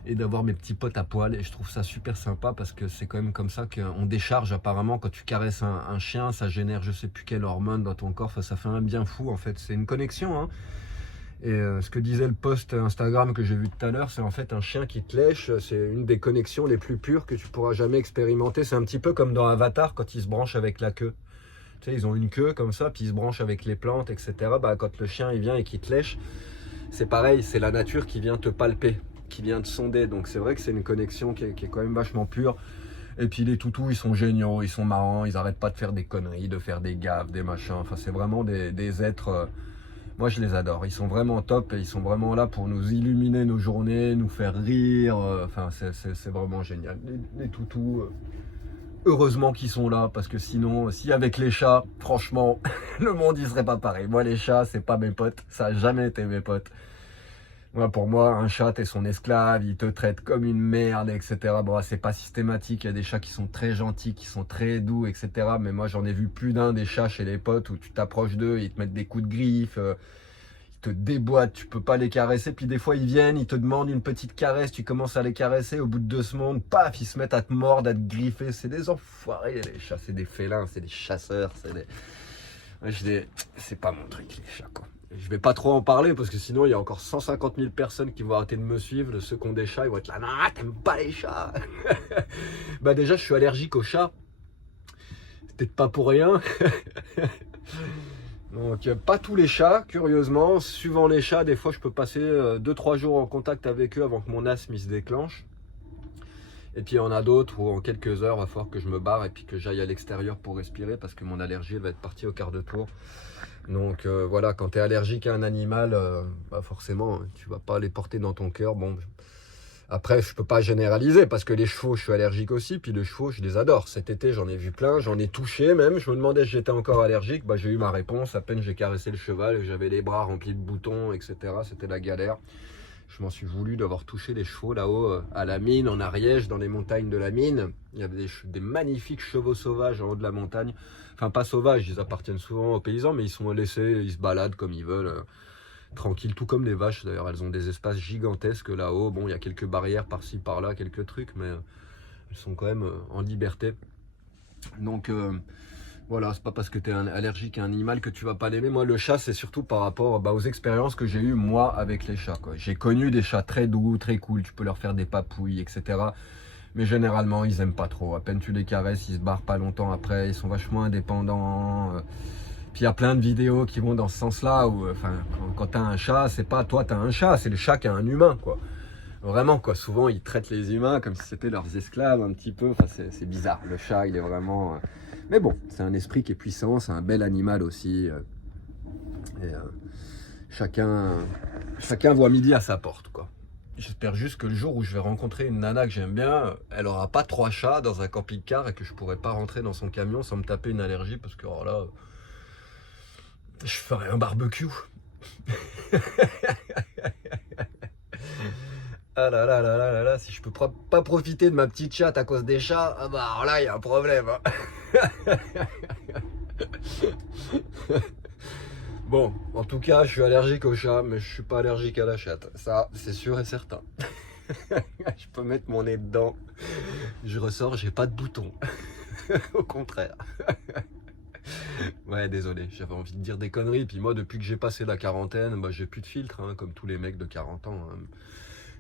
et d'avoir mes petits potes à poil, et je trouve ça super sympa parce que c'est quand même comme ça qu'on décharge. Apparemment quand tu caresses un chien, ça génère je sais plus quelle hormone dans ton corps, enfin, ça fait un bien fou en fait, c'est une connexion, hein. Et ce que disait le post Instagram que j'ai vu tout à l'heure, c'est en fait un chien qui te lèche, c'est une des connexions les plus pures que tu pourras jamais expérimenter. C'est un petit peu comme dans Avatar quand ils se branchent avec la queue. Tu sais, ils ont une queue comme ça, puis ils se branchent avec les plantes, etc. Quand le chien il vient et qu'il te lèche, c'est pareil, c'est la nature qui vient te palper, qui vient te sonder. Donc c'est vrai que c'est une connexion qui est quand même vachement pure. Et puis les toutous, ils sont géniaux, ils sont marrants, ils arrêtent pas de faire des conneries, de faire des gaffes, des machins. Enfin, c'est vraiment des êtres... moi, je les adore. Ils sont vraiment top et ils sont vraiment là pour nous illuminer nos journées, nous faire rire. C'est vraiment génial. Les toutous, heureusement qu'ils sont là, parce que sinon, si avec les chats, franchement, le monde il serait pas pareil. Moi, les chats, c'est pas mes potes. Ça a jamais été mes potes. Pour moi, un chat, t'es son esclave, il te traite comme une merde, etc. Bon, c'est pas systématique, il y a des chats qui sont très gentils, qui sont très doux, etc. Mais moi, j'en ai vu plus d'un des chats chez les potes où tu t'approches d'eux, ils te mettent des coups de griffe, ils te déboîtent, tu peux pas les caresser. Puis des fois, ils viennent, ils te demandent une petite caresse, tu commences à les caresser. Au bout de 2 secondes, paf, ils se mettent à te mordre, à te griffer. C'est des enfoirés, les chats, c'est des félins, c'est des chasseurs, c'est des... Ouais, c'est pas mon truc, les chats, quoi. Je vais pas trop en parler parce que sinon il y a encore 150 000 personnes qui vont arrêter de me suivre. Ceux qui ont des chats, ils vont être là, non, t'aimes pas les chats. Bah déjà, je suis allergique aux chats. C'est peut-être pas pour rien. Donc pas tous les chats, curieusement. Suivant les chats, des fois je peux passer 2-3 jours en contact avec eux avant que mon asthme il se déclenche. Et puis il y en a d'autres où en quelques heures, il va falloir que je me barre et puis que j'aille à l'extérieur pour respirer parce que mon allergie va être partie au quart de tour. Donc voilà, quand tu es allergique à un animal, bah forcément, tu vas pas les porter dans ton cœur. Bon, après, je peux pas généraliser parce que les chevaux, je suis allergique aussi. Puis les chevaux, je les adore. Cet été, j'en ai vu plein, j'en ai touché même. Je me demandais si j'étais encore allergique. Bah, j'ai eu ma réponse. À peine j'ai caressé le cheval et j'avais les bras remplis de boutons, etc. C'était la galère. Je m'en suis voulu d'avoir touché les chevaux là-haut à la mine, en Ariège, dans les montagnes de la mine. Il y avait des magnifiques chevaux sauvages en haut de la montagne. Enfin, pas sauvages, ils appartiennent souvent aux paysans, mais ils sont laissés, ils se baladent comme ils veulent, tranquilles, tout comme les vaches. D'ailleurs, elles ont des espaces gigantesques là-haut. Bon, il y a quelques barrières par-ci, par-là, quelques trucs, mais elles sont quand même en liberté. Donc, voilà, c'est pas parce que tu es allergique à un animal que tu vas pas l'aimer. Moi, le chat, c'est surtout par rapport aux expériences que j'ai eues, moi, avec les chats, quoi. J'ai connu des chats très doux, très cool. Tu peux leur faire des papouilles, etc. Mais généralement, ils aiment pas trop. À peine tu les caresses, ils se barrent pas longtemps après. Ils sont vachement indépendants. Puis il y a plein de vidéos qui vont dans ce sens-là. Où, enfin, quand tu as un chat, c'est pas toi, tu as un chat. C'est le chat qui a un humain, quoi. Vraiment, quoi. Souvent, ils traitent les humains comme si c'était leurs esclaves, un petit peu. Enfin, c'est bizarre. Le chat, il est vraiment... Mais bon, c'est un esprit qui est puissant. C'est un bel animal aussi. Et chacun voit midi à sa porte, quoi. J'espère juste que le jour où je vais rencontrer une nana que j'aime bien, elle aura pas 3 chats dans un camping-car et que je pourrai pas rentrer dans son camion sans me taper une allergie parce que alors là, je ferai un barbecue. Ah là là là là là là, si je peux pas profiter de ma petite chatte à cause des chats, ah bah alors là il y a un problème. Hein. Bon, en tout cas, je suis allergique aux chats, mais je suis pas allergique à la chatte. Ça, c'est sûr et certain. Je peux mettre mon nez dedans. Je ressors, j'ai pas de boutons. Au contraire. Ouais, désolé, j'avais envie de dire des conneries. Puis moi, depuis que j'ai passé la quarantaine, bah, j'ai plus de filtre, hein, comme tous les mecs de 40 ans. Hein.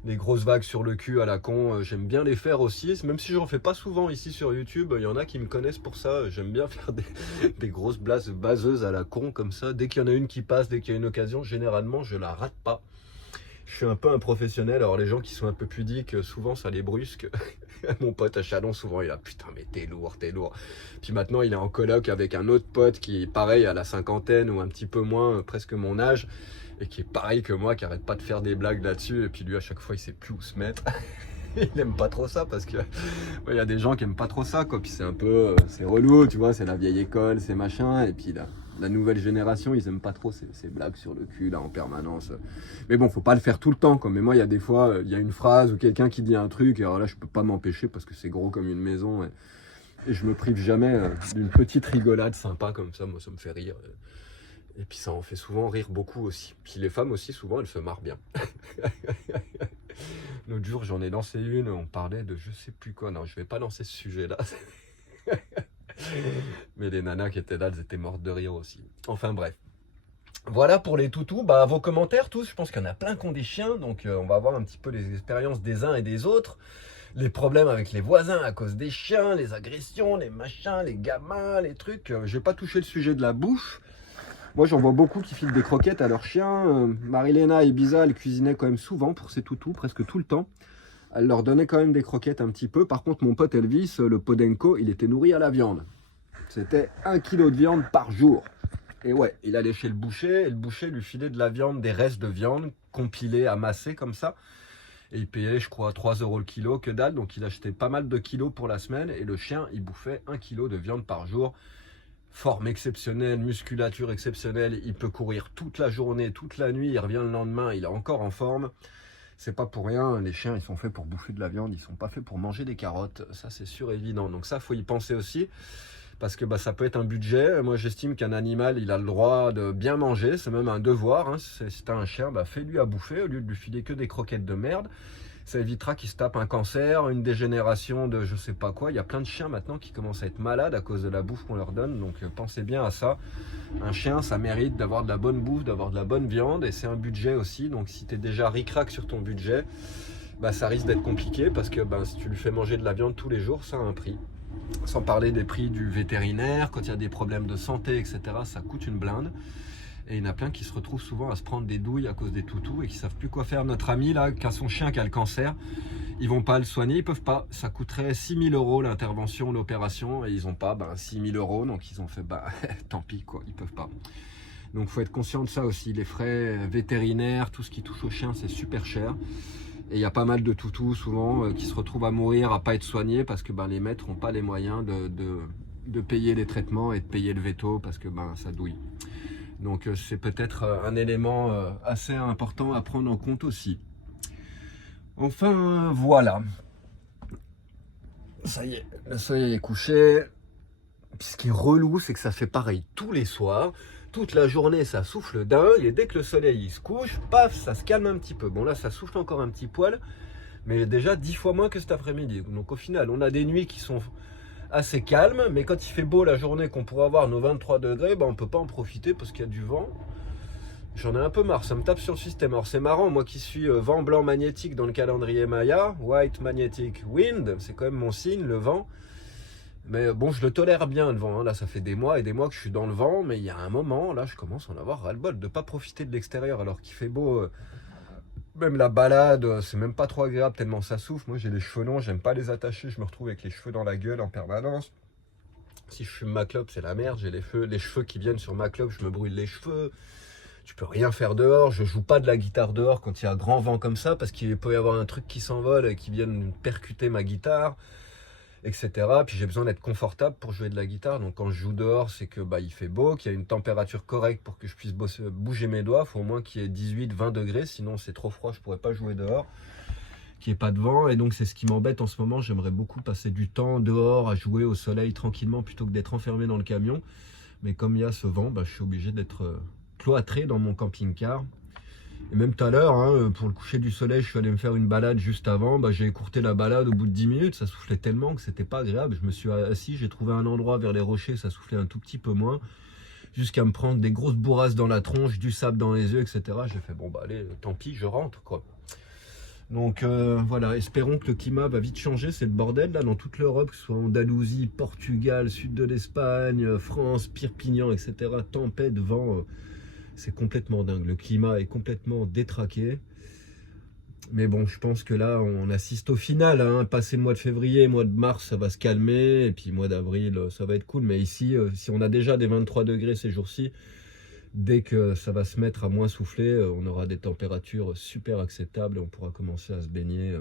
Les grosses vagues sur le cul à la con, j'aime bien les faire aussi. Même si j'en fais pas souvent ici sur YouTube, il y en a qui me connaissent pour ça. J'aime bien faire des grosses blagues baseuses à la con comme ça. Dès qu'il y en a une qui passe, dès qu'il y a une occasion, généralement, je la rate pas. Je suis un peu un professionnel. Alors les gens qui sont un peu pudiques, souvent ça les brusque. Mon pote à Chalon, souvent il a putain mais t'es lourd, t'es lourd. Puis maintenant il est en coloc avec un autre pote qui est pareil à la cinquantaine ou un petit peu moins, presque mon âge. Et qui est pareil que moi, qui arrête pas de faire des blagues là-dessus. Et puis lui, à chaque fois, il sait plus où se mettre. Il aime pas trop ça parce que il y a des gens qui aiment pas trop ça, quoi. Puis c'est un peu, c'est relou, tu vois, c'est la vieille école, c'est machin. Et puis la nouvelle génération, ils aiment pas trop ces blagues sur le cul là en permanence. Mais bon, faut pas le faire tout le temps, quoi. Mais moi, il y a des fois, il y a une phrase ou quelqu'un qui dit un truc. Et alors là, je peux pas m'empêcher parce que c'est gros comme une maison. Et je me prive jamais d'une petite rigolade sympa comme ça. Moi, ça me fait rire. Et puis ça en fait souvent rire beaucoup aussi. Puis les femmes aussi, souvent, elles se marrent bien. L'autre jour, j'en ai lancé une, on parlait de je sais plus quoi. Non, je vais pas lancer ce sujet-là. Mais les nanas qui étaient là, elles étaient mortes de rire aussi. Enfin bref. Voilà pour les toutous. Bah, vos commentaires tous, je pense qu'il y en a plein qui ont des chiens. Donc on va voir un petit peu les expériences des uns et des autres. Les problèmes avec les voisins à cause des chiens, les agressions, les machins, les gamins, les trucs. Je vais pas toucher le sujet de la bouffe. Moi, j'en vois beaucoup qui filent des croquettes à leurs chiens. Marilena et Ibiza, elles cuisinaient quand même souvent pour ces toutous, presque tout le temps. Elle leur donnait quand même des croquettes un petit peu. Par contre, mon pote Elvis, le Podenco, il était nourri à la viande. C'était 1 kg de viande par jour. Et ouais, il allait chez le boucher, et le boucher lui filait de la viande, des restes de viande, compilés, amassés comme ça. Et il payait, je crois, 3 € le kilo, que dalle. Donc il achetait pas mal de kilos pour la semaine. Et le chien, il bouffait 1 kg de viande par jour. Forme exceptionnelle, musculature exceptionnelle, il peut courir toute la journée, toute la nuit, il revient le lendemain, il est encore en forme. C'est pas pour rien, les chiens ils sont faits pour bouffer de la viande, ils sont pas faits pour manger des carottes, ça c'est sûr et évident. Donc ça faut y penser aussi. parce que ça peut être un budget. Moi, j'estime qu'un animal, il a le droit de bien manger, c'est même un devoir. Hein. Si t'as un chien, fais-lui à bouffer au lieu de lui filer que des croquettes de merde. Ça évitera qu'il se tape un cancer, une dégénération de je sais pas quoi. Il y a plein de chiens maintenant qui commencent à être malades à cause de la bouffe qu'on leur donne. Donc pensez bien à ça. Un chien, ça mérite d'avoir de la bonne bouffe, d'avoir de la bonne viande. Et c'est un budget aussi. Donc si tu es déjà ric-rac sur ton budget, ça risque d'être compliqué. Parce que si tu lui fais manger de la viande tous les jours, ça a un prix. Sans parler des prix du vétérinaire. Quand il y a des problèmes de santé, etc., ça coûte une blinde. Et il y en a plein qui se retrouvent souvent à se prendre des douilles à cause des toutous et qui ne savent plus quoi faire. Notre ami là, qui a son chien qui a le cancer, ils vont pas le soigner, ils peuvent pas. Ça coûterait 6 000 € l'intervention, l'opération, et ils n'ont pas 6 000 €. Donc ils ont fait tant pis quoi, ils peuvent pas. Donc il faut être conscient de ça aussi. Les frais vétérinaires, tout ce qui touche au chien, c'est super cher. Et il y a pas mal de toutous souvent qui se retrouvent à mourir, à pas être soignés parce que les maîtres n'ont pas les moyens de payer les traitements et de payer le veto parce que ça douille. Donc c'est peut-être un élément assez important à prendre en compte aussi. Enfin voilà. Ça y est, le soleil est couché. Puis ce qui est relou, c'est que ça fait pareil tous les soirs. Toute la journée, ça souffle dingue. Et dès que le soleil il se couche, paf, ça se calme un petit peu. Bon là, ça souffle encore un petit poil. Mais déjà 10 fois moins que cet après-midi. Donc au final, on a des nuits qui sont assez calmes. Mais quand il fait beau la journée, qu'on pourrait avoir nos 23 degrés, on ne peut pas en profiter parce qu'il y a du vent. J'en ai un peu marre, ça me tape sur le système. Alors c'est marrant, moi qui suis vent blanc magnétique dans le calendrier Maya, White Magnetic Wind, c'est quand même mon signe, le vent. Mais bon, je le tolère bien le vent, hein. Là ça fait des mois et des mois que je suis dans le vent, mais il y a un moment, là je commence à en avoir ras-le-bol de ne pas profiter de l'extérieur alors qu'il fait beau. Même la balade, c'est même pas trop agréable tellement ça souffle. Moi j'ai les cheveux longs, j'aime pas les attacher, je me retrouve avec les cheveux dans la gueule en permanence. Si je fume ma clope, c'est la merde, j'ai les cheveux qui viennent sur ma clope, je me brûle les cheveux. Tu peux rien faire dehors, je joue pas de la guitare dehors quand il y a grand vent comme ça, parce qu'il peut y avoir un truc qui s'envole et qui vienne percuter ma guitare, etc. Puis j'ai besoin d'être confortable pour jouer de la guitare, donc quand je joue dehors, c'est que il fait beau, qu'il y a une température correcte pour que je puisse bouger mes doigts, il faut au moins qu'il y ait 18-20 degrés, sinon c'est trop froid, je pourrais pas jouer dehors, qu'il n'y ait pas de vent, et donc c'est ce qui m'embête en ce moment. J'aimerais beaucoup passer du temps dehors à jouer au soleil tranquillement plutôt que d'être enfermé dans le camion, mais comme il y a ce vent, je suis obligé d'être cloîtré dans mon camping-car. Et même tout à l'heure, pour le coucher du soleil, je suis allé me faire une balade juste avant. J'ai écourté la balade au bout de 10 minutes. Ça soufflait tellement que c'était pas agréable. Je me suis assis, j'ai trouvé un endroit vers les rochers, ça soufflait un tout petit peu moins. Jusqu'à me prendre des grosses bourrasques dans la tronche, du sable dans les yeux, etc. J'ai fait allez, tant pis, je rentre quoi. Donc voilà, espérons que le climat va vite changer. C'est le bordel là dans toute l'Europe, que ce soit Andalousie, Portugal, sud de l'Espagne, France, Perpignan, etc. Tempête, vent. C'est complètement dingue, le climat est complètement détraqué. Mais bon, je pense que là, on assiste au final. Passé le mois de février, mois de mars, ça va se calmer. Et puis mois d'avril, ça va être cool. Mais ici, si on a déjà des 23 degrés ces jours-ci, dès que ça va se mettre à moins souffler, on aura des températures super acceptables et on pourra commencer à se baigner.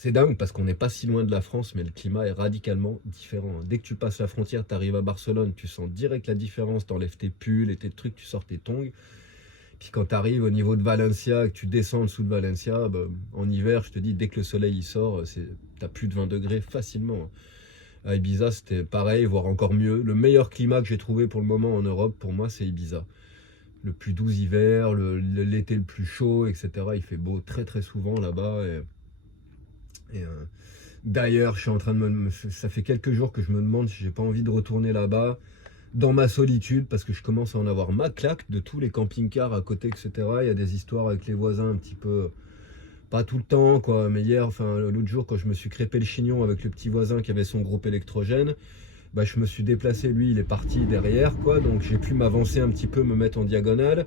C'est dingue parce qu'on n'est pas si loin de la France, mais le climat est radicalement différent. Dès que tu passes la frontière, tu arrives à Barcelone, tu sens direct la différence, tu enlèves tes pulls et tes trucs, tu sors tes tongs. Puis quand tu arrives au niveau de Valencia et que tu descends en dessous de Valencia, en hiver, je te dis, dès que le soleil il sort, tu as plus de 20 degrés facilement. À Ibiza, c'était pareil, voire encore mieux. Le meilleur climat que j'ai trouvé pour le moment en Europe, pour moi, c'est Ibiza. Le plus doux hiver, l'été le plus chaud, etc. Il fait beau très très souvent là-bas. D'ailleurs, je suis en train de ça fait quelques jours que je me demande si j'ai pas envie de retourner là-bas dans ma solitude, parce que je commence à en avoir ma claque de tous les camping-cars à côté, etc. Il y a des histoires avec les voisins un petit peu, pas tout le temps quoi, mais hier, l'autre jour, quand je me suis crêpé le chignon avec le petit voisin qui avait son groupe électrogène, je me suis déplacé, lui il est parti derrière quoi, donc j'ai pu m'avancer un petit peu, me mettre en diagonale.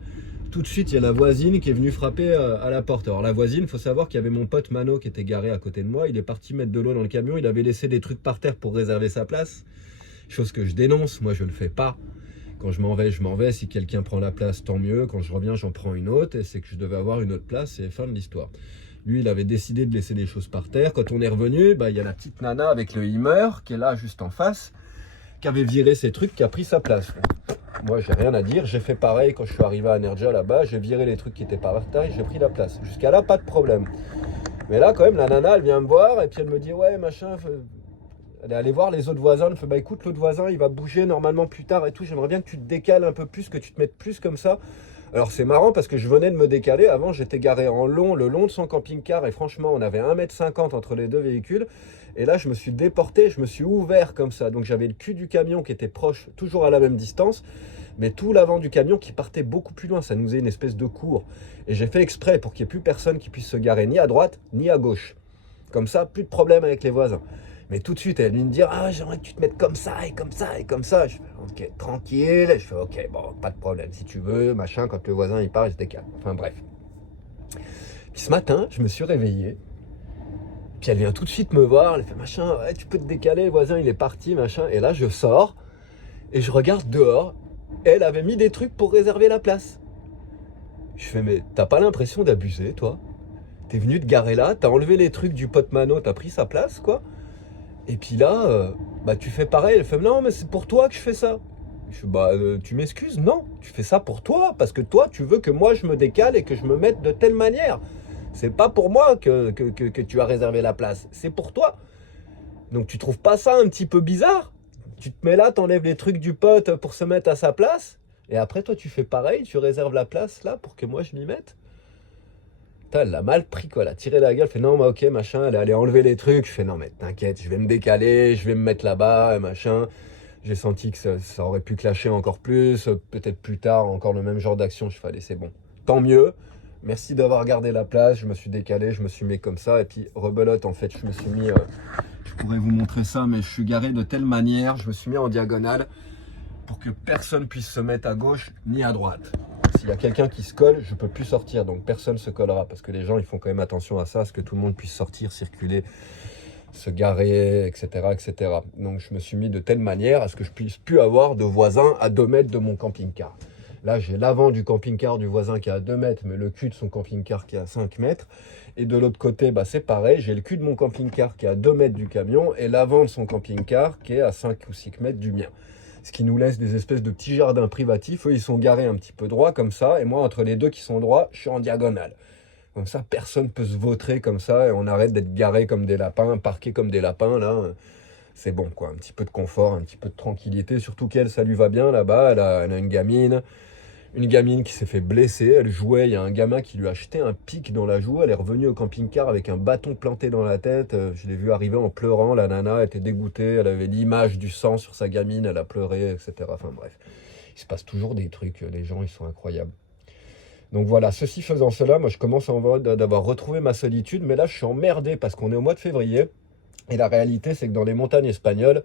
Tout de suite, il y a la voisine qui est venue frapper à la porte. Alors la voisine, il faut savoir qu'il y avait mon pote Mano qui était garé à côté de moi. Il est parti mettre de l'eau dans le camion. Il avait laissé des trucs par terre pour réserver sa place. Chose que je dénonce. Moi, je ne le fais pas. Quand je m'en vais, je m'en vais. Si quelqu'un prend la place, tant mieux. Quand je reviens, j'en prends une autre. Et c'est que je devais avoir une autre place. C'est fin de l'histoire. Lui, il avait décidé de laisser des choses par terre. Quand on est revenu, il y a la petite nana avec le Hummer qui est là juste en face, qui avait viré ses trucs, qui a pris sa place. Moi, j'ai rien à dire. J'ai fait pareil quand je suis arrivé à Nerja là-bas. J'ai viré les trucs qui étaient par terre et j'ai pris la place. Jusqu'à là, pas de problème. Mais là, quand même, la nana, elle vient me voir et puis elle me dit ouais, machin. Elle est allée voir les autres voisins, elle me fait bah écoute, l'autre voisin il va bouger normalement plus tard et tout, j'aimerais bien que tu te décales un peu plus, que tu te mettes plus comme ça. Alors c'est marrant parce que je venais de me décaler, avant j'étais garé le long de son camping-car et franchement on avait 1,50 m entre les deux véhicules. Et là je me suis déporté, je me suis ouvert comme ça, donc j'avais le cul du camion qui était proche, toujours à la même distance, mais tout l'avant du camion qui partait beaucoup plus loin, ça nous faisait une espèce de cour. Et j'ai fait exprès pour qu'il n'y ait plus personne qui puisse se garer ni à droite ni à gauche. Comme ça, plus de problème avec les voisins. Mais tout de suite, elle vient me dire ah j'aimerais que tu te mettes comme ça et comme ça et comme ça. Je fais ok, tranquille. Je fais ok, bon, pas de problème. Si tu veux, machin, quand le voisin il part, il se décale. Enfin bref. Puis ce matin, je me suis réveillé. Puis elle vient tout de suite me voir. Elle fait machin, ouais, tu peux te décaler, le voisin il est parti, machin. Et là, je sors et je regarde dehors. Elle avait mis des trucs pour réserver la place. Je fais mais t'as pas l'impression d'abuser, toi? T'es venu te garer là, t'as enlevé les trucs du pote Mano, t'as pris sa place, quoi. Et puis là, bah tu fais pareil. Elle fait non, mais c'est pour toi que je fais ça. Je fais bah tu m'excuses, non, tu fais ça pour toi, parce que toi tu veux que moi je me décale et que je me mette de telle manière. C'est pas pour moi que tu as réservé la place, c'est pour toi. Donc tu trouves pas ça un petit peu bizarre? Tu te mets là, t'enlèves les trucs du pote pour se mettre à sa place, et après toi tu fais pareil, tu réserves la place là pour que moi je m'y mette. Putain, elle l'a mal pris quoi, elle a tiré la gueule, elle fait non, bah ok, machin, elle est allée enlever les trucs. Je fais non, mais t'inquiète, je vais me décaler, je vais me mettre là-bas, et machin. J'ai senti que ça aurait pu clasher encore plus, peut-être plus tard, encore le même genre d'action. Je fais allez, c'est bon, tant mieux. Merci d'avoir gardé la place, je me suis décalé, je me suis mis comme ça, et puis rebelote en fait, je me suis mis, je pourrais vous montrer ça, mais je suis garé de telle manière, je me suis mis en diagonale pour que personne puisse se mettre à gauche ni à droite. S'il y a quelqu'un qui se colle, je ne peux plus sortir, donc personne ne se collera, parce que les gens ils font quand même attention à ça, à ce que tout le monde puisse sortir, circuler, se garer, etc., etc. Donc je me suis mis de telle manière à ce que je puisse plus avoir de voisins à 2 mètres de mon camping-car. Là j'ai l'avant du camping-car du voisin qui est à 2 mètres, mais le cul de son camping-car qui est à 5 mètres. Et de l'autre côté, bah, c'est pareil, j'ai le cul de mon camping-car qui est à 2 mètres du camion et l'avant de son camping-car qui est à 5 ou 6 mètres du mien. Ce qui nous laisse des espèces de petits jardins privatifs. Eux, ils sont garés un petit peu droit comme ça. Et moi, entre les deux qui sont droits, je suis en diagonale. Comme ça, personne ne peut se vautrer comme ça. Et on arrête d'être garés comme des lapins, parqués comme des lapins. Là, c'est bon, quoi. Un petit peu de confort, un petit peu de tranquillité. Surtout qu'elle, ça lui va bien là-bas. Elle a une gamine. Une gamine qui s'est fait blesser, elle jouait, il y a un gamin qui lui a acheté un pic dans la joue, elle est revenue au camping-car avec un bâton planté dans la tête, je l'ai vue arriver en pleurant, la nana était dégoûtée, elle avait l'image du sang sur sa gamine, elle a pleuré, etc. Enfin bref, il se passe toujours des trucs, les gens ils sont incroyables. Donc voilà, ceci faisant cela, moi je commence à avoir d'avoir retrouvé ma solitude, mais là je suis emmerdé parce qu'on est au mois de février, et la réalité c'est que dans les montagnes espagnoles,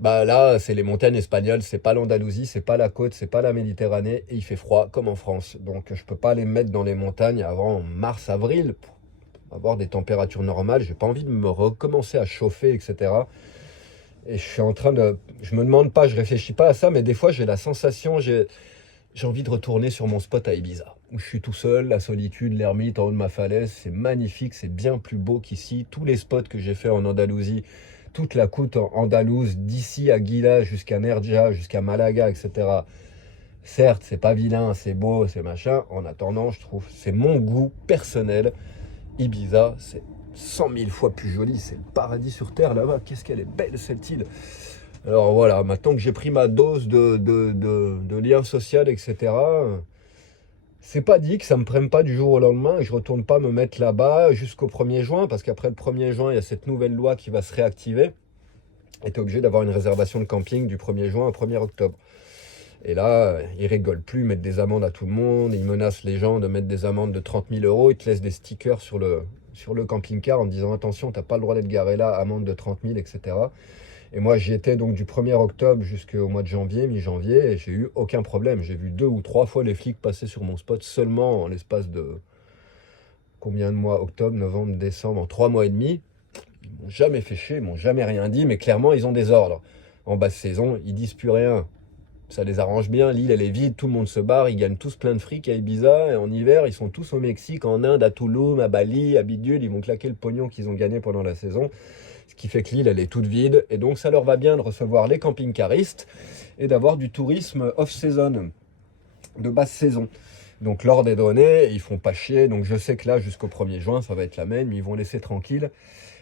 bah là, c'est les montagnes espagnoles, c'est pas l'Andalousie, c'est pas la côte, c'est pas la Méditerranée, et il fait froid comme en France. Donc je peux pas les mettre dans les montagnes avant mars, avril, pour avoir des températures normales. J'ai pas envie de me recommencer à chauffer, etc. Et je suis en train de... Je me demande pas, je réfléchis pas à ça, mais des fois j'ai la sensation, j'ai envie de retourner sur mon spot à Ibiza, où je suis tout seul, la solitude, l'ermite en haut de ma falaise, c'est magnifique, c'est bien plus beau qu'ici. Tous les spots que j'ai fait en Andalousie, toute la côte andalouse, d'ici à Guila jusqu'à Nerja, jusqu'à Malaga, etc. Certes, c'est pas vilain, c'est beau, c'est machin. En attendant, je trouve, c'est mon goût personnel. Ibiza, c'est 100 000 fois plus joli. C'est le paradis sur terre là-bas. Qu'est-ce qu'elle est belle cette île. Alors voilà, maintenant que j'ai pris ma dose de lien social, etc., c'est pas dit que ça me prenne pas du jour au lendemain et je retourne pas me mettre là-bas jusqu'au 1er juin, parce qu'après le 1er juin, il y a cette nouvelle loi qui va se réactiver. Et tu es obligé d'avoir une réservation de camping du 1er juin au 1er octobre. Et là, ils rigolent plus, ils mettent des amendes à tout le monde, ils menacent les gens de mettre des amendes de 30 000 euros, ils te laissent des stickers sur le camping-car en disant attention, t'as pas le droit d'être garé là, amende de 30 000, etc. Et moi, j'y étais donc du 1er octobre jusqu'au mois de janvier, mi-janvier, et j'ai eu aucun problème. J'ai vu 2 ou 3 fois les flics passer sur mon spot seulement en l'espace de combien de mois? Octobre, novembre, décembre, en 3 mois et demi. Ils m'ont jamais fait chier, ils m'ont jamais rien dit, mais clairement, ils ont des ordres. En basse saison, ils disent plus rien. Ça les arrange bien, l'île elle est vide, tout le monde se barre, ils gagnent tous plein de fric à Ibiza, et en hiver, ils sont tous au Mexique, en Inde, à Tulum, à Bali, à Bidule, ils vont claquer le pognon qu'ils ont gagné pendant la saison. Ce qui fait que l'île, elle est toute vide. Et donc, ça leur va bien de recevoir les camping-caristes et d'avoir du tourisme off-season, de basse saison. Donc, l'ordre est donné, ils font pas chier. Donc, je sais que là, jusqu'au 1er juin, ça va être la même. Ils vont laisser tranquille.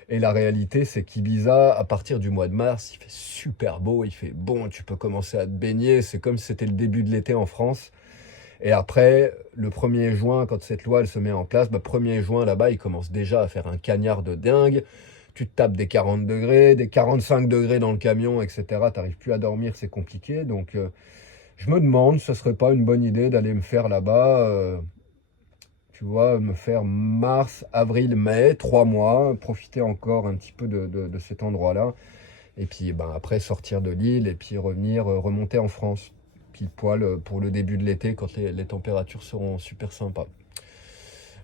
Et la réalité, c'est qu'Ibiza, à partir du mois de mars, il fait super beau, il fait bon, tu peux commencer à te baigner. C'est comme si c'était le début de l'été en France. Et après, le 1er juin, quand cette loi elle se met en place, 1er juin là-bas, il commence déjà à faire un cagnard de dingue. Tu te tapes des 40 degrés, des 45 degrés dans le camion, etc. Tu n'arrives plus à dormir, c'est compliqué. Donc, je me demande, ce serait pas une bonne idée d'aller me faire là-bas, tu vois, me faire mars, avril, mai, 3 mois, profiter encore un petit peu de cet endroit-là. Et puis après sortir de l'île et puis revenir, remonter en France. Pile poil pour le début de l'été quand les températures seront super sympas.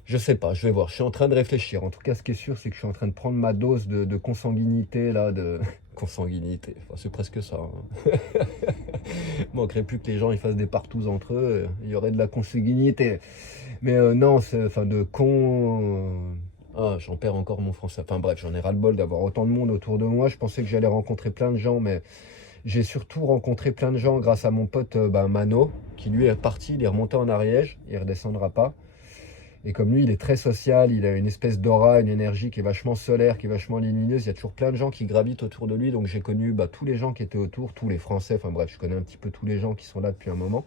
Je sais pas, je vais voir. Je suis en train de réfléchir. En tout cas, ce qui est sûr, c'est que je suis en train de prendre ma dose de consanguinité, là, de consanguinité. Enfin, c'est presque ça. Hein. Il manquerait plus que les gens ils fassent des partous entre eux. Il y aurait de la consanguinité. Mais non, c'est, enfin, de con. Ah, j'en perds encore mon français. Enfin bref, j'en ai ras-le-bol d'avoir autant de monde autour de moi. Je pensais que j'allais rencontrer plein de gens, mais j'ai surtout rencontré plein de gens grâce à mon pote Mano, qui lui est parti, il est remonté en Ariège, il ne redescendra pas. Et comme lui, il est très social, il a une espèce d'aura, une énergie qui est vachement solaire, qui est vachement lumineuse. Il y a toujours plein de gens qui gravitent autour de lui. Donc j'ai connu tous les gens qui étaient autour, tous les Français. Enfin bref, je connais un petit peu tous les gens qui sont là depuis un moment.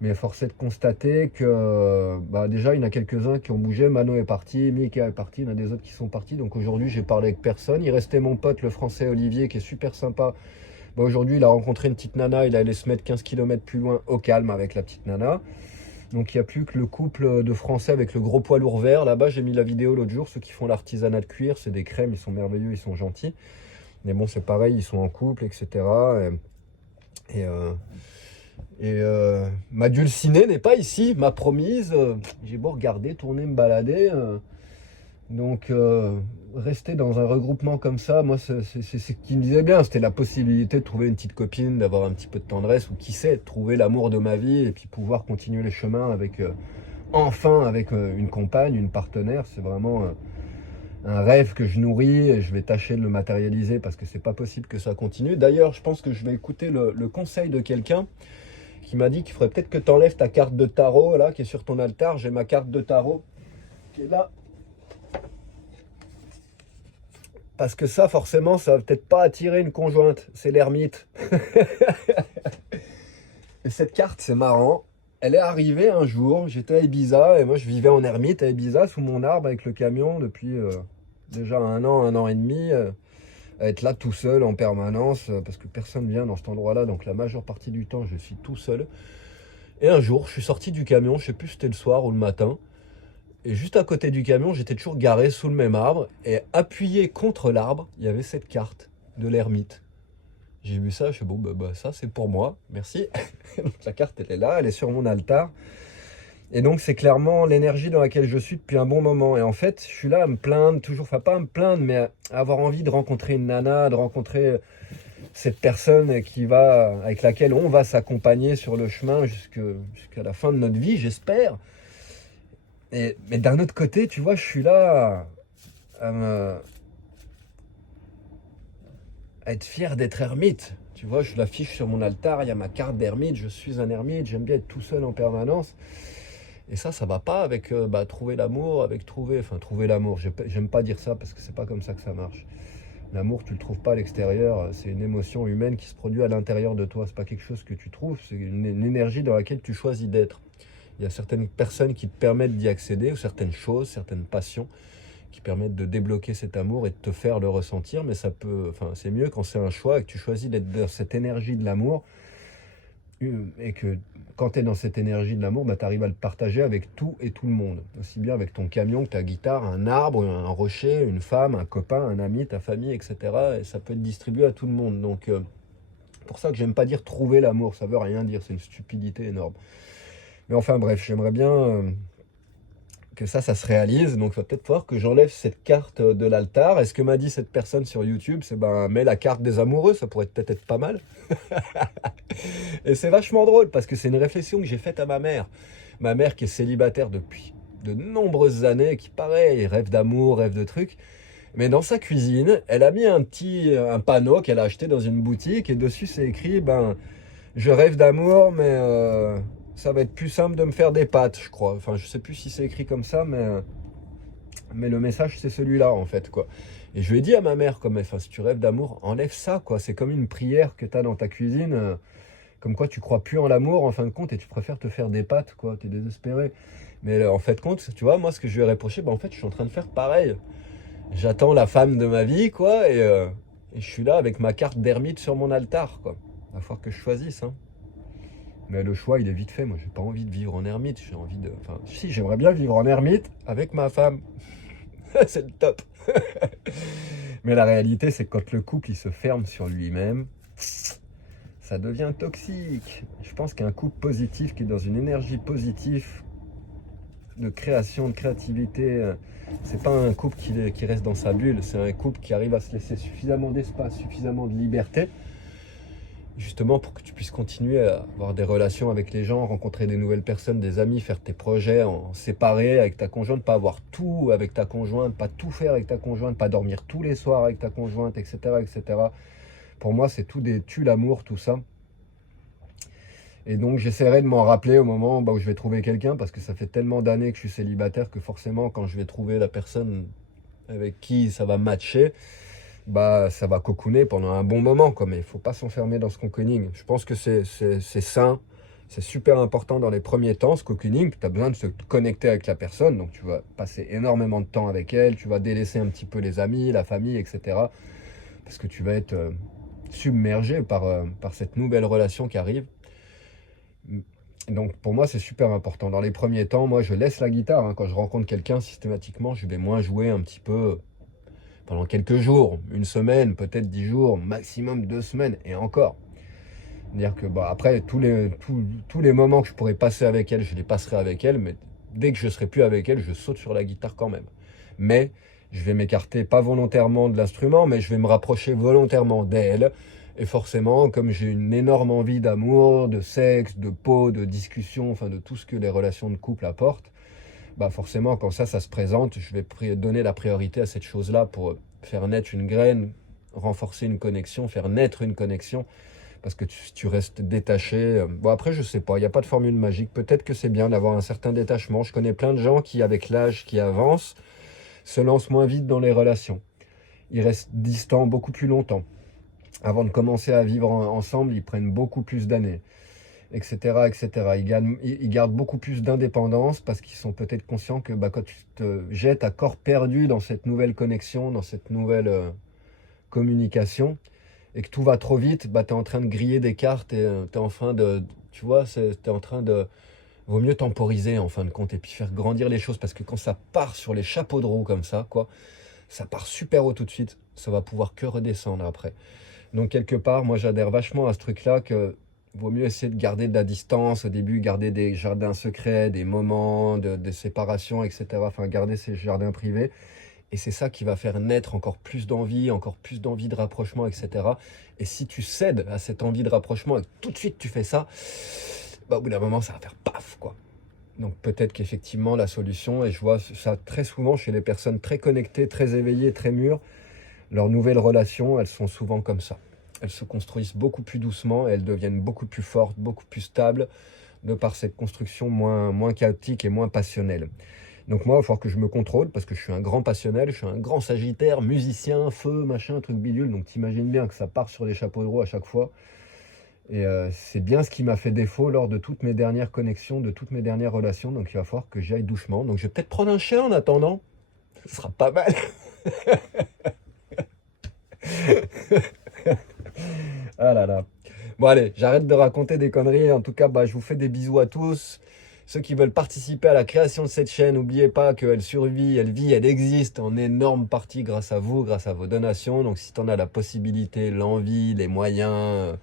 Mais force est de constater que déjà, il y en a quelques-uns qui ont bougé. Mano est parti, Mika est parti, il y en a des autres qui sont partis. Donc aujourd'hui, j'ai parlé avec personne. Il restait mon pote, le Français Olivier, qui est super sympa. Aujourd'hui, il a rencontré une petite nana. Il allait se mettre 15 km plus loin au calme avec la petite nana. Donc il n'y a plus que le couple de Français avec le gros poids lourd vert. Là-bas, j'ai mis la vidéo l'autre jour. Ceux qui font l'artisanat de cuir, c'est des crèmes. Ils sont merveilleux, ils sont gentils. Mais bon, c'est pareil, ils sont en couple, etc. Ma dulcinée n'est pas ici, ma promise. J'ai beau regarder, tourner, me balader. Donc, rester dans un regroupement comme ça, moi, c'est ce qui me disait bien. C'était la possibilité de trouver une petite copine, d'avoir un petit peu de tendresse, ou qui sait, de trouver l'amour de ma vie et puis pouvoir continuer les chemins avec, enfin, avec une compagne, une partenaire. C'est vraiment un rêve que je nourris et je vais tâcher de le matérialiser parce que c'est pas possible que ça continue. D'ailleurs, je pense que je vais écouter le conseil de quelqu'un qui m'a dit qu'il faudrait peut-être que tu enlèves ta carte de tarot là qui est sur ton altar. J'ai ma carte de tarot qui est là. Parce que ça, forcément, ça va peut-être pas attirer une conjointe. C'est l'ermite. Et cette carte, c'est marrant. Elle est arrivée un jour, j'étais à Ibiza, et moi je vivais en ermite à Ibiza, sous mon arbre avec le camion, depuis déjà un an et demi, à être là tout seul en permanence, parce que personne vient dans cet endroit-là, donc la majeure partie du temps, je suis tout seul. Et un jour, je suis sorti du camion, je sais plus si c'était le soir ou le matin, et juste à côté du camion, j'étais toujours garé sous le même arbre, et appuyé contre l'arbre, il y avait cette carte de l'ermite. J'ai vu ça, je suis bon, ça c'est pour moi, merci. Donc la carte elle est là, elle est sur mon altar. Et donc c'est clairement l'énergie dans laquelle je suis depuis un bon moment. Et en fait, je suis là à me plaindre, toujours, enfin pas à me plaindre, mais à avoir envie de rencontrer une nana, de rencontrer cette personne avec laquelle on va s'accompagner sur le chemin jusqu'à la fin de notre vie, j'espère. Mais d'un autre côté, tu vois, je suis là à être fier d'être ermite. Tu vois, je l'affiche sur mon altar, il y a ma carte d'ermite, je suis un ermite, j'aime bien être tout seul en permanence. Et ça va pas avec trouver l'amour, trouver l'amour. J'aime pas dire ça parce que c'est pas comme ça que ça marche. L'amour, tu le trouves pas à l'extérieur, c'est une émotion humaine qui se produit à l'intérieur de toi. C'est pas quelque chose que tu trouves, c'est une énergie dans laquelle tu choisis d'être. Il y a certaines personnes qui te permettent d'y accéder, ou certaines choses, certaines passions qui permettent de débloquer cet amour et de te faire le ressentir, mais c'est mieux quand c'est un choix et que tu choisis d'être dans cette énergie de l'amour et que quand tu es dans cette énergie de l'amour, tu arrives à le partager avec tout et tout le monde, aussi bien avec ton camion que ta guitare, un arbre, un rocher, une femme, un copain, un ami, ta famille, etc. Et ça peut être distribué à tout le monde. Donc pour ça que j'aime pas dire trouver l'amour, ça veut rien dire, c'est une stupidité énorme. Mais enfin bref, j'aimerais bien que ça se réalise. Donc il va peut-être falloir que j'enlève cette carte de l'altar. Et ce que m'a dit cette personne sur YouTube, c'est mets la carte des amoureux, ça pourrait peut-être être pas mal. Et c'est vachement drôle parce que c'est une réflexion que j'ai faite à ma mère. Ma mère qui est célibataire depuis de nombreuses années, qui pareil, rêve d'amour, rêve de trucs. Mais dans sa cuisine, elle a mis un panneau qu'elle a acheté dans une boutique et dessus c'est écrit, je rêve d'amour, mais ça va être plus simple de me faire des pâtes, je crois. Enfin, je sais plus si c'est écrit comme ça, mais le message c'est celui-là en fait, quoi. Et je lui ai dit à ma mère, comme, enfin, si tu rêves d'amour, enlève ça, quoi. C'est comme une prière que tu as dans ta cuisine, comme quoi tu crois plus en l'amour, en fin de compte, et tu préfères te faire des pâtes, quoi. Tu es désespéré. Mais en fait, compte, tu vois, moi, ce que je lui ai reproché, en fait, je suis en train de faire pareil. J'attends la femme de ma vie, quoi, et je suis là avec ma carte d'ermite sur mon altar, quoi. Va falloir que je choisisse, hein. Mais le choix, il est vite fait. Moi, j'ai pas envie de vivre en ermite. J'ai envie de. Enfin, si, j'aimerais bien vivre en ermite avec ma femme. C'est le top. Mais la réalité, c'est que quand le couple, il se ferme sur lui-même, ça devient toxique. Je pense qu'un couple positif, qui est dans une énergie positive, de création, de créativité, c'est pas un couple qui reste dans sa bulle. C'est un couple qui arrive à se laisser suffisamment d'espace, suffisamment de liberté, justement pour que tu puisses continuer à avoir des relations avec les gens, rencontrer des nouvelles personnes, des amis, faire tes projets en séparé avec ta conjointe, pas avoir tout avec ta conjointe, pas tout faire avec ta conjointe, pas dormir tous les soirs avec ta conjointe, etc. etc. Pour moi, c'est tout des tue l'amour, tout ça. Et donc, j'essaierai de m'en rappeler au moment où je vais trouver quelqu'un, parce que ça fait tellement d'années que je suis célibataire que forcément, quand je vais trouver la personne avec qui ça va matcher, ça va cocooner pendant un bon moment, quoi. Mais il ne faut pas s'enfermer dans ce cocooning. Je pense que c'est sain, c'est super important dans les premiers temps, ce cocooning. Tu as besoin de se connecter avec la personne, donc tu vas passer énormément de temps avec elle, tu vas délaisser un petit peu les amis, la famille, etc. Parce que tu vas être submergé par cette nouvelle relation qui arrive. Donc pour moi, c'est super important. Dans les premiers temps, moi, je laisse la guitare, hein. Quand je rencontre quelqu'un, systématiquement, je vais moins jouer un petit peu pendant quelques jours, une semaine, peut-être 10 jours, maximum 2 semaines, et encore. Dire que après, tous les moments que je pourrais passer avec elle, je les passerai avec elle, mais dès que je serai plus avec elle, je saute sur la guitare quand même. Mais je vais m'écarter, pas volontairement de l'instrument, mais je vais me rapprocher volontairement d'elle. Et forcément, comme j'ai une énorme envie d'amour, de sexe, de peau, de discussion, enfin de tout ce que les relations de couple apportent, forcément, quand ça se présente, je vais donner la priorité à cette chose-là pour faire naître une graine, renforcer une connexion, faire naître une connexion, parce que tu restes détaché. Bon, après, je sais pas, il n'y a pas de formule magique. Peut-être que c'est bien d'avoir un certain détachement. Je connais plein de gens qui, avec l'âge qui avance, se lancent moins vite dans les relations. Ils restent distants beaucoup plus longtemps. Avant de commencer à vivre ensemble, ils prennent beaucoup plus d'années, etc., etc. Ils gardent beaucoup plus d'indépendance parce qu'ils sont peut-être conscients que quand tu te jettes à corps perdu dans cette nouvelle connexion, dans cette nouvelle communication, et que tout va trop vite, tu es en train de griller des cartes et tu es en train de... Tu vois, tu es en train de... Vaut mieux temporiser en fin de compte et puis faire grandir les choses, parce que quand ça part sur les chapeaux de roue comme ça, quoi, ça part super haut tout de suite, ça va pouvoir que redescendre après. Donc quelque part, moi j'adhère vachement à ce truc-là, que vaut mieux essayer de garder de la distance au début, garder des jardins secrets, des moments de séparation, etc. Enfin, garder ces jardins privés. Et c'est ça qui va faire naître encore plus d'envie de rapprochement, etc. Et si tu cèdes à cette envie de rapprochement et que tout de suite tu fais ça, au bout d'un moment, ça va faire paf, quoi. Donc peut-être qu'effectivement, la solution, et je vois ça très souvent chez les personnes très connectées, très éveillées, très mûres, leurs nouvelles relations, elles sont souvent comme ça. Elles se construisent beaucoup plus doucement et elles deviennent beaucoup plus fortes, beaucoup plus stables, de par cette construction moins chaotique et moins passionnelle. Donc moi, il va falloir que je me contrôle, parce que je suis un grand passionnel, je suis un grand sagittaire, musicien, feu, machin, truc bidule. Donc t'imagines bien que ça part sur les chapeaux de roue à chaque fois. Et c'est bien ce qui m'a fait défaut lors de toutes mes dernières connexions, de toutes mes dernières relations. Donc il va falloir que j'y aille doucement. Donc je vais peut-être prendre un chien en attendant. Ce sera pas mal. Ah là là. Bon allez, j'arrête de raconter des conneries. En tout cas, je vous fais des bisous à tous. Ceux qui veulent participer à la création de cette chaîne, n'oubliez pas qu'elle survit, elle vit, elle existe en énorme partie grâce à vous, grâce à vos donations. Donc si tu en as la possibilité, l'envie, les moyens,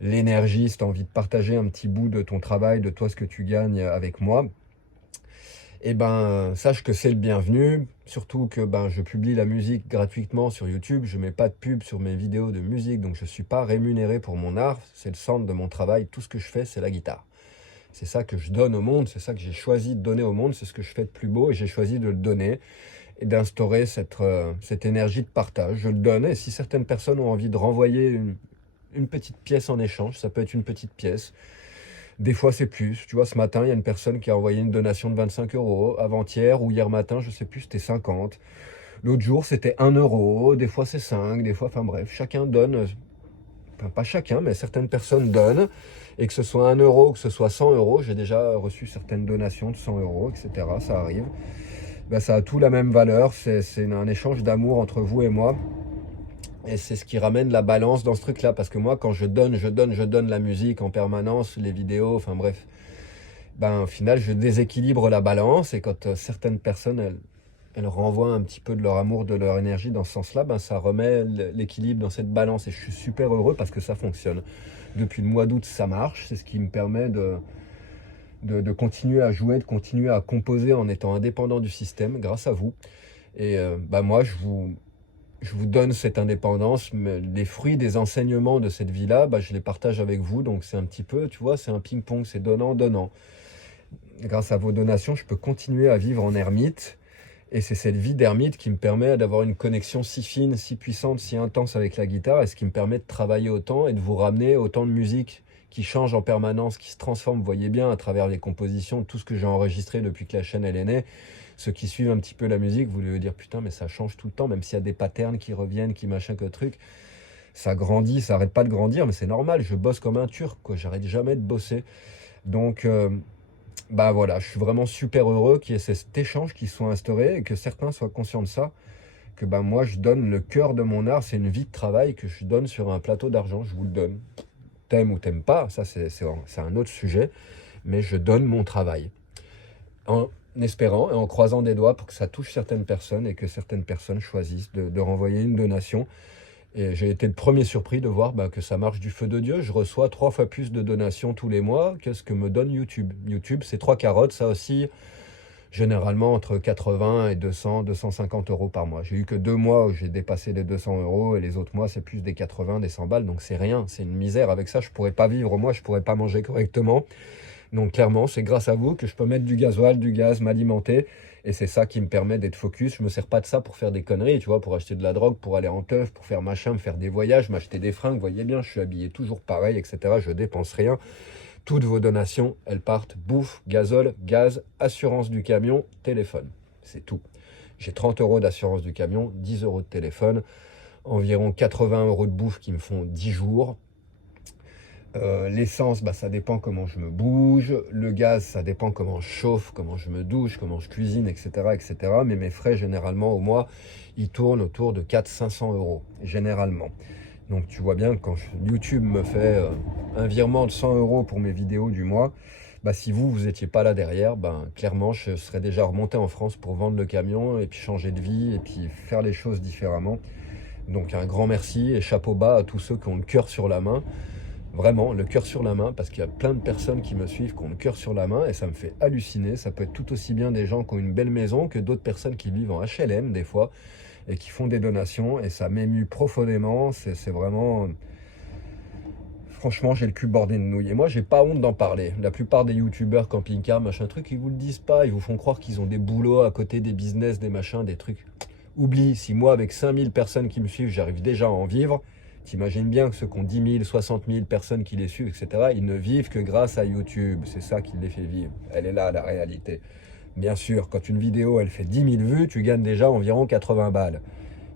l'énergie, si tu as envie de partager un petit bout de ton travail, de toi, ce que tu gagnes avec moi, sache que c'est le bienvenu. Surtout que je publie la musique gratuitement sur YouTube. Je mets pas de pub sur mes vidéos de musique, donc je suis pas rémunéré pour mon art. C'est le centre de mon travail. Tout ce que je fais, c'est la guitare. C'est ça que je donne au monde, c'est ça que j'ai choisi de donner au monde, c'est ce que je fais de plus beau et j'ai choisi de le donner et d'instaurer cette énergie de partage. Je le donne, et si certaines personnes ont envie de renvoyer une petite pièce en échange, ça peut être une petite pièce. Des fois c'est plus. Tu vois, ce matin, il y a une personne qui a envoyé une donation de 25 €. Avant-hier ou hier matin, je sais plus, c'était 50. L'autre jour, c'était 1 euro, des fois c'est 5, des fois, enfin bref, chacun donne, enfin pas chacun, mais certaines personnes donnent, et que ce soit 1 euro, que ce soit 100 euros, j'ai déjà reçu certaines donations de 100 euros, etc. Ça arrive. Ben, ça a tout la même valeur, c'est un échange d'amour entre vous et moi. Et c'est ce qui ramène la balance dans ce truc-là. Parce que moi, quand je donne la musique en permanence, les vidéos, enfin bref, ben au final, je déséquilibre la balance. Et quand certaines personnes, elles renvoient un petit peu de leur amour, de leur énergie dans ce sens-là, ben ça remet l'équilibre dans cette balance. Et je suis super heureux parce que ça fonctionne. Depuis le mois d'août, ça marche. C'est ce qui me permet de continuer à jouer, de continuer à composer en étant indépendant du système, grâce à vous. Et ben moi, je vous donne cette indépendance, mais les fruits des enseignements de cette vie-là, bah, je les partage avec vous. Donc c'est un petit peu, tu vois, c'est un ping-pong, c'est donnant-donnant. Grâce à vos donations, je peux continuer à vivre en ermite. Et c'est cette vie d'ermite qui me permet d'avoir une connexion si fine, si puissante, si intense avec la guitare, et ce qui me permet de travailler autant et de vous ramener autant de musique qui change en permanence, qui se transforme. Vous voyez bien à travers les compositions, tout ce que j'ai enregistré depuis que la chaîne elle est née. Ceux qui suivent un petit peu la musique, vous devez dire putain mais ça change tout le temps, même s'il y a des patterns qui reviennent, qui machin que truc. Ça grandit, ça arrête pas de grandir, mais c'est normal, je bosse comme un turc, quoi. J'arrête jamais de bosser. Donc bah voilà, je suis vraiment super heureux qu'il y ait cet échange qui soit instauré et que certains soient conscients de ça. Que bah moi je donne le cœur de mon art, c'est une vie de travail que je donne sur un plateau d'argent, je vous le donne. T'aimes ou t'aimes pas, ça c'est un autre sujet, mais je donne mon travail. En espérant et en croisant des doigts pour que ça touche certaines personnes et que certaines personnes choisissent de renvoyer une donation. Et j'ai été le premier surpris de voir bah, que ça marche du feu de Dieu. Je reçois 3 fois plus de donations tous les mois que ce que me donne YouTube. YouTube, c'est 3 carottes, ça aussi, généralement entre 80 et 200, 250 euros par mois. J'ai eu que 2 mois où j'ai dépassé les 200 euros et les autres mois, c'est plus des 80, des 100 balles. Donc c'est rien, c'est une misère. Avec ça, je pourrais pas vivre. Moi, je pourrais pas manger correctement. Donc clairement, c'est grâce à vous que je peux mettre du gasoil, du gaz, m'alimenter. Et c'est ça qui me permet d'être focus. Je me sers pas de ça pour faire des conneries, tu vois, pour acheter de la drogue, pour aller en teuf, pour faire machin, me faire des voyages, m'acheter des fringues. Vous voyez bien, je suis habillé toujours pareil, etc. Je dépense rien. Toutes vos donations, elles partent bouffe, gazole, gaz, assurance du camion, téléphone. C'est tout. J'ai 30 euros d'assurance du camion, 10 euros de téléphone, environ 80 euros de bouffe qui me font 10 jours. L'essence, bah, ça dépend comment je me bouge. Le gaz, ça dépend comment je chauffe, comment je me douche, comment je cuisine, etc. etc. Mais mes frais, généralement, au mois, ils tournent autour de 400-500 euros, généralement. Donc tu vois bien que quand YouTube me fait un virement de 100 euros pour mes vidéos du mois, bah, si vous n'étiez pas là derrière, ben, clairement, je serais déjà remonté en France pour vendre le camion et puis changer de vie et puis faire les choses différemment. Donc un grand merci et chapeau bas à tous ceux qui ont le cœur sur la main. Vraiment, le cœur sur la main, parce qu'il y a plein de personnes qui me suivent, qui ont le cœur sur la main, et ça me fait halluciner. Ça peut être tout aussi bien des gens qui ont une belle maison que d'autres personnes qui vivent en HLM, des fois, et qui font des donations, et ça m'émue profondément. C'est vraiment... Franchement, j'ai le cul bordé de nouilles. Et moi, j'ai pas honte d'en parler. La plupart des youtubeurs camping-car, machin truc, ils vous le disent pas. Ils vous font croire qu'ils ont des boulots à côté, des business, des machins, des trucs. Oublie, si moi, avec 5000 personnes qui me suivent, j'arrive déjà à en vivre, t'imagines bien que ceux qui ont 10 000, 60 000 personnes qui les suivent, etc., ils ne vivent que grâce à YouTube. C'est ça qui les fait vivre. Elle est là, la réalité. Bien sûr, quand une vidéo, elle fait 10 000 vues, tu gagnes déjà environ 80 balles.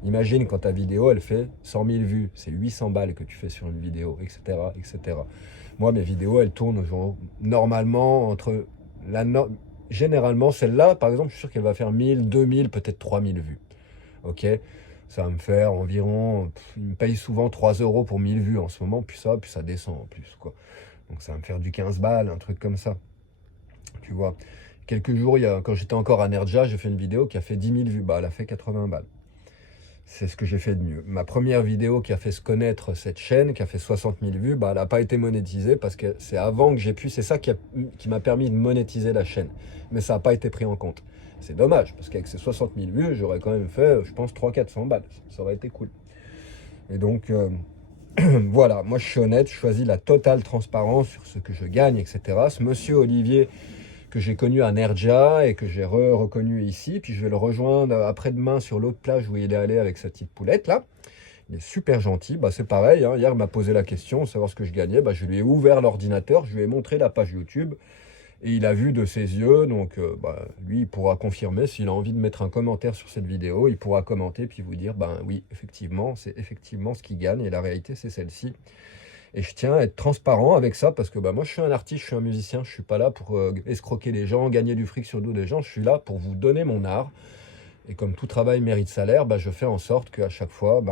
Imagine quand ta vidéo, elle fait 100 000 vues. C'est 800 balles que tu fais sur une vidéo, etc., etc. Moi, mes vidéos, elles tournent normalement entre... Généralement, celle-là, par exemple, je suis sûr qu'elle va faire 1000, 2000, peut-être 3000 vues. Ok, ça va me faire environ, il me paye souvent 3 euros pour 1000 vues en ce moment, puis ça descend en plus, quoi. Donc ça va me faire du 15 balles, un truc comme ça. Tu vois, quelques jours, quand j'étais encore à Nerja, j'ai fait une vidéo qui a fait 10 000 vues, bah elle a fait 80 balles. C'est ce que j'ai fait de mieux. Ma première vidéo qui a fait se connaître cette chaîne, qui a fait 60 000 vues, bah elle n'a pas été monétisée parce que c'est avant que j'ai pu, c'est ça qui m'a permis de monétiser la chaîne. Mais ça n'a pas été pris en compte. C'est dommage, parce qu'avec ces 60 000 vues, j'aurais quand même fait, je pense, 300-400 balles. Ça aurait été cool. Et donc, voilà, moi je suis honnête, je choisis la totale transparence sur ce que je gagne, etc. Ce monsieur Olivier, que j'ai connu à Nerja et que j'ai reconnu ici, puis je vais le rejoindre après-demain sur l'autre plage où il est allé avec sa petite poulette, là. Il est super gentil, bah, c'est pareil, hein. Hier il m'a posé la question, savoir ce que je gagnais, bah, je lui ai ouvert l'ordinateur, je lui ai montré la page YouTube, Et il a vu de ses yeux, donc lui, il pourra confirmer s'il a envie de mettre un commentaire sur cette vidéo, il pourra commenter puis vous dire, ben oui, effectivement, c'est effectivement ce qui gagne et la réalité, c'est celle-ci. Et je tiens à être transparent avec ça parce que moi, je suis un artiste, je suis un musicien, je suis pas là pour escroquer les gens, gagner du fric sur le dos des gens, je suis là pour vous donner mon art. Et comme tout travail mérite salaire, je fais en sorte qu'à chaque fois,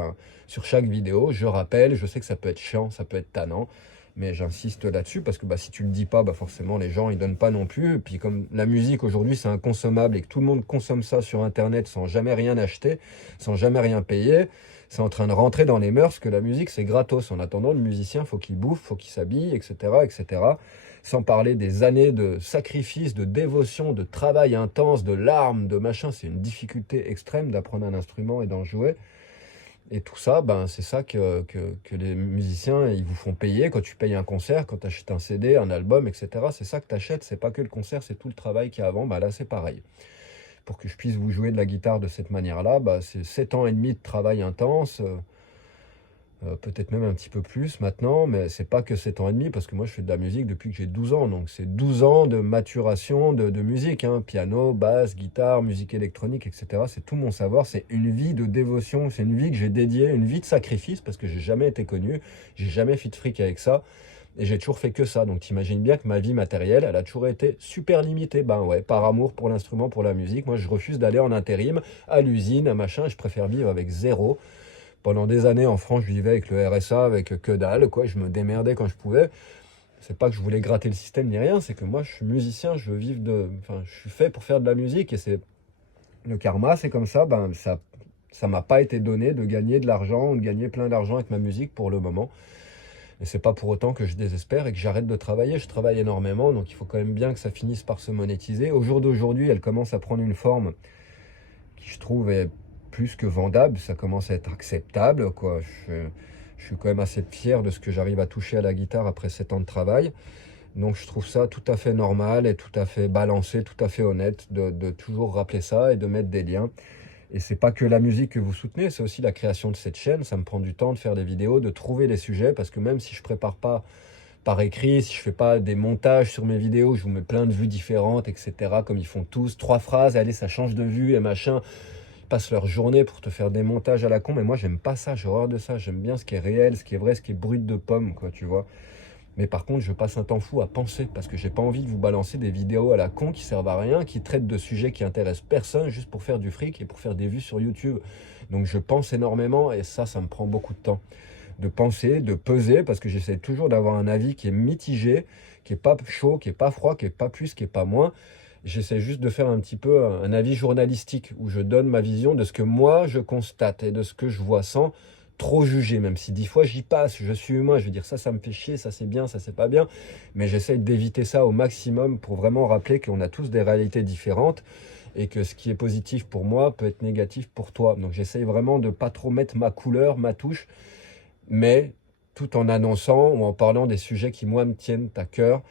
sur chaque vidéo, je rappelle, je sais que ça peut être chiant, ça peut être tannant, mais j'insiste là-dessus parce que si tu le dis pas, forcément les gens ils donnent pas non plus. Et puis comme la musique aujourd'hui c'est inconsommable et que tout le monde consomme ça sur internet sans jamais rien acheter, sans jamais rien payer, c'est en train de rentrer dans les mœurs que la musique c'est gratos. En attendant, le musicien faut qu'il bouffe, faut qu'il s'habille, etc., etc. Sans parler des années de sacrifice, de dévotion, de travail intense, de larmes, de machin. C'est une difficulté extrême d'apprendre un instrument et d'en jouer. Et tout ça, c'est ça que les musiciens, ils vous font payer quand tu payes un concert, quand tu achètes un CD, un album, etc. C'est ça que tu achètes, c'est pas que le concert, c'est tout le travail qu'il y a avant. Là, c'est pareil. Pour que je puisse vous jouer de la guitare de cette manière-là, c'est 7 ans et demi de travail intense. Peut-être même un petit peu plus maintenant, mais c'est pas que 7 ans et demi, parce que moi je fais de la musique depuis que j'ai 12 ans, donc c'est 12 ans de maturation de musique, hein, piano, basse, guitare, musique électronique, etc. C'est tout mon savoir, c'est une vie de dévotion, c'est une vie que j'ai dédiée, une vie de sacrifice, parce que j'ai jamais été connu, j'ai jamais fait de fric avec ça, et j'ai toujours fait que ça, donc t'imagines bien que ma vie matérielle, elle a toujours été super limitée, ouais, par amour pour l'instrument, pour la musique. Moi je refuse d'aller en intérim, à l'usine, à machin, je préfère vivre avec zéro. Pendant des années en France, je vivais avec le RSA, avec que dalle, quoi. Je me démerdais quand je pouvais. C'est pas que je voulais gratter le système ni rien, c'est que moi, je suis musicien, je veux vivre enfin, je suis fait pour faire de la musique et c'est le karma, c'est comme ça. Ça m'a pas été donné de gagner de l'argent ou de gagner plein d'argent avec ma musique pour le moment. Et c'est pas pour autant que je désespère et que j'arrête de travailler. Je travaille énormément, donc il faut quand même bien que ça finisse par se monétiser. Au jour d'aujourd'hui, elle commence à prendre une forme qui, je trouve, est plus que vendable, ça commence à être acceptable, quoi. Je suis quand même assez fier de ce que j'arrive à toucher à la guitare après 7 ans de travail. Donc je trouve ça tout à fait normal et tout à fait balancé, tout à fait honnête de toujours rappeler ça et de mettre des liens. Et c'est pas que la musique que vous soutenez, c'est aussi la création de cette chaîne. Ça me prend du temps de faire des vidéos, de trouver les sujets, parce que même si je prépare pas par écrit, si je fais pas des montages sur mes vidéos, je vous mets plein de vues différentes, etc., comme ils font tous, 3 phrases, allez, ça change de vue et machin. Passent leur journée pour te faire des montages à la con, mais moi j'aime pas ça, j'ai horreur de ça, j'aime bien ce qui est réel, ce qui est vrai, ce qui est brut de pomme, quoi, tu vois. Mais par contre, je passe un temps fou à penser, parce que j'ai pas envie de vous balancer des vidéos à la con qui servent à rien, qui traitent de sujets qui intéressent personne, juste pour faire du fric et pour faire des vues sur YouTube. Donc je pense énormément, et ça me prend beaucoup de temps. De penser, de peser, parce que j'essaie toujours d'avoir un avis qui est mitigé, qui est pas chaud, qui est pas froid, qui est pas plus, qui est pas moins. J'essaie juste de faire un petit peu un avis journalistique où je donne ma vision de ce que moi je constate et de ce que je vois sans trop juger, même si 10 fois j'y passe, je suis humain, je veux dire ça me fait chier, ça c'est bien, ça c'est pas bien, mais j'essaie d'éviter ça au maximum pour vraiment rappeler qu'on a tous des réalités différentes et que ce qui est positif pour moi peut être négatif pour toi. Donc j'essaie vraiment de pas trop mettre ma couleur, ma touche, mais tout en annonçant ou en parlant des sujets qui moi me tiennent à cœur,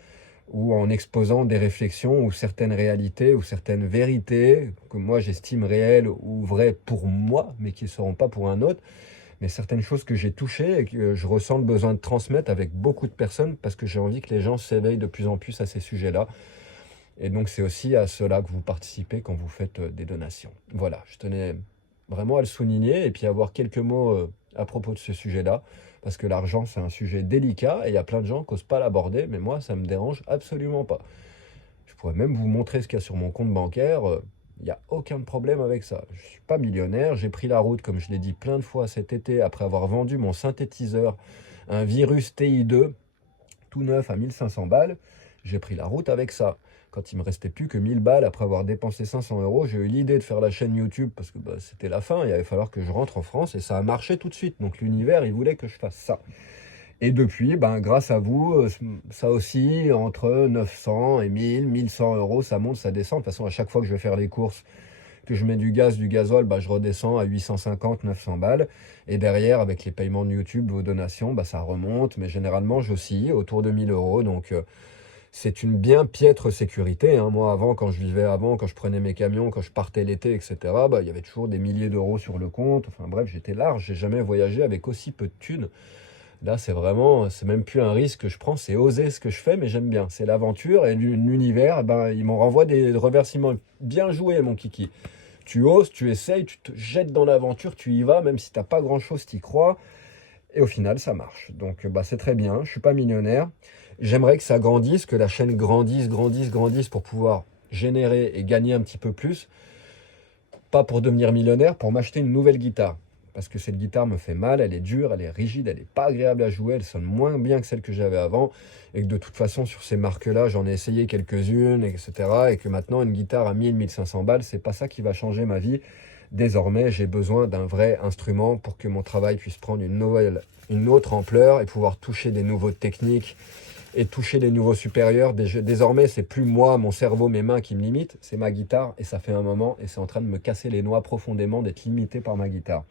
ou en exposant des réflexions ou certaines réalités ou certaines vérités que moi j'estime réelles ou vraies pour moi, mais qui ne seront pas pour un autre, mais certaines choses que j'ai touchées et que je ressens le besoin de transmettre avec beaucoup de personnes parce que j'ai envie que les gens s'éveillent de plus en plus à ces sujets-là. Et donc c'est aussi à cela que vous participez quand vous faites des donations. Voilà, je tenais vraiment à le souligner et puis avoir quelques mots à propos de ce sujet-là, parce que l'argent c'est un sujet délicat et il y a plein de gens qui n'osent pas l'aborder, mais moi ça me dérange absolument pas. Je pourrais même vous montrer ce qu'il y a sur mon compte bancaire, il n'y a aucun problème avec ça. Je ne suis pas millionnaire, j'ai pris la route, comme je l'ai dit plein de fois cet été, après avoir vendu mon synthétiseur, un Virus TI2, tout neuf à 1500 balles, j'ai pris la route avec ça. Quand il me restait plus que 1000 balles après avoir dépensé 500 euros, j'ai eu l'idée de faire la chaîne YouTube parce que c'était la fin, il allait falloir que je rentre en France et ça a marché tout de suite. Donc l'univers, il voulait que je fasse ça. Et depuis, grâce à vous, ça aussi, entre 900 et 1000, 1100 euros, ça monte, ça descend. De toute façon, à chaque fois que je vais faire les courses, que je mets du gaz, du gasoil, je redescends à 850, 900 balles. Et derrière, avec les paiements de YouTube, vos donations, ça remonte. Mais généralement, j'oscille autour de 1000 euros. Donc, c'est une bien piètre sécurité, hein. Moi, avant, quand je prenais mes camions, quand je partais l'été, etc., il y avait toujours des milliers d'euros sur le compte. Enfin bref, j'étais large. J'ai jamais voyagé avec aussi peu de thunes. Là, c'est même plus un risque que je prends, c'est oser ce que je fais, mais j'aime bien. C'est l'aventure et l'univers, ben, il m'en renvoie des remerciements. Bien joué, mon kiki. Tu oses, tu essayes, tu te jettes dans l'aventure, tu y vas, même si t'as pas grand-chose, t'y crois. Et au final, ça marche. Donc, bah, c'est très bien. Je suis pas millionnaire. J'aimerais que ça grandisse, que la chaîne grandisse, grandisse, grandisse pour pouvoir générer et gagner un petit peu plus. Pas pour devenir millionnaire, pour m'acheter une nouvelle guitare. Parce que cette guitare me fait mal, elle est dure, elle est rigide, elle n'est pas agréable à jouer, elle sonne moins bien que celle que j'avais avant. Et que de toute façon, sur ces marques-là, j'en ai essayé quelques-unes, etc. Et que maintenant, une guitare à 1000-1500 balles, c'est pas ça qui va changer ma vie. Désormais, j'ai besoin d'un vrai instrument pour que mon travail puisse prendre une autre ampleur et pouvoir toucher des nouveaux techniques et toucher les niveaux supérieurs. Désormais, c'est plus moi, mon cerveau, mes mains qui me limitent, c'est ma guitare et ça fait un moment et c'est en train de me casser les noix profondément d'être limité par ma guitare.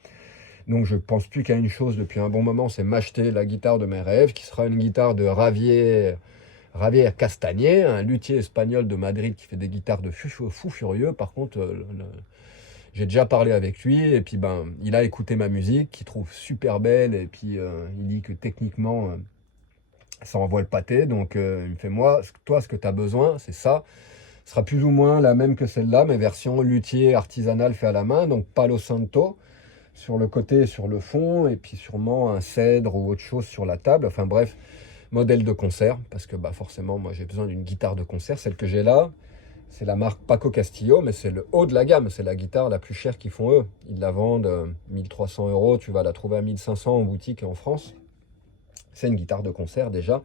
Donc je pense plus qu'à une chose depuis un bon moment, c'est m'acheter la guitare de mes rêves, qui sera une guitare de Javier Castañé, un luthier espagnol de Madrid qui fait des guitares de fou furieux. Par contre, j'ai déjà parlé avec lui et puis ben, il a écouté ma musique, qu'il trouve super belle et puis il dit que techniquement ça envoie le pâté. Donc il me fait moi, toi ce que tu as besoin c'est ça. Ce sera plus ou moins la même que celle-là, mais version luthier artisanal fait à la main, donc Palo Santo sur le côté et sur le fond, et puis sûrement un cèdre ou autre chose sur la table. Enfin bref, modèle de concert, parce que bah, forcément moi j'ai besoin d'une guitare de concert. Celle que j'ai là, c'est la marque Paco Castillo, mais c'est le haut de la gamme, c'est la guitare la plus chère qu'ils font eux. Ils la vendent 1300 €, tu vas la trouver à 1500 en boutique et en France. C'est une guitare de concert déjà,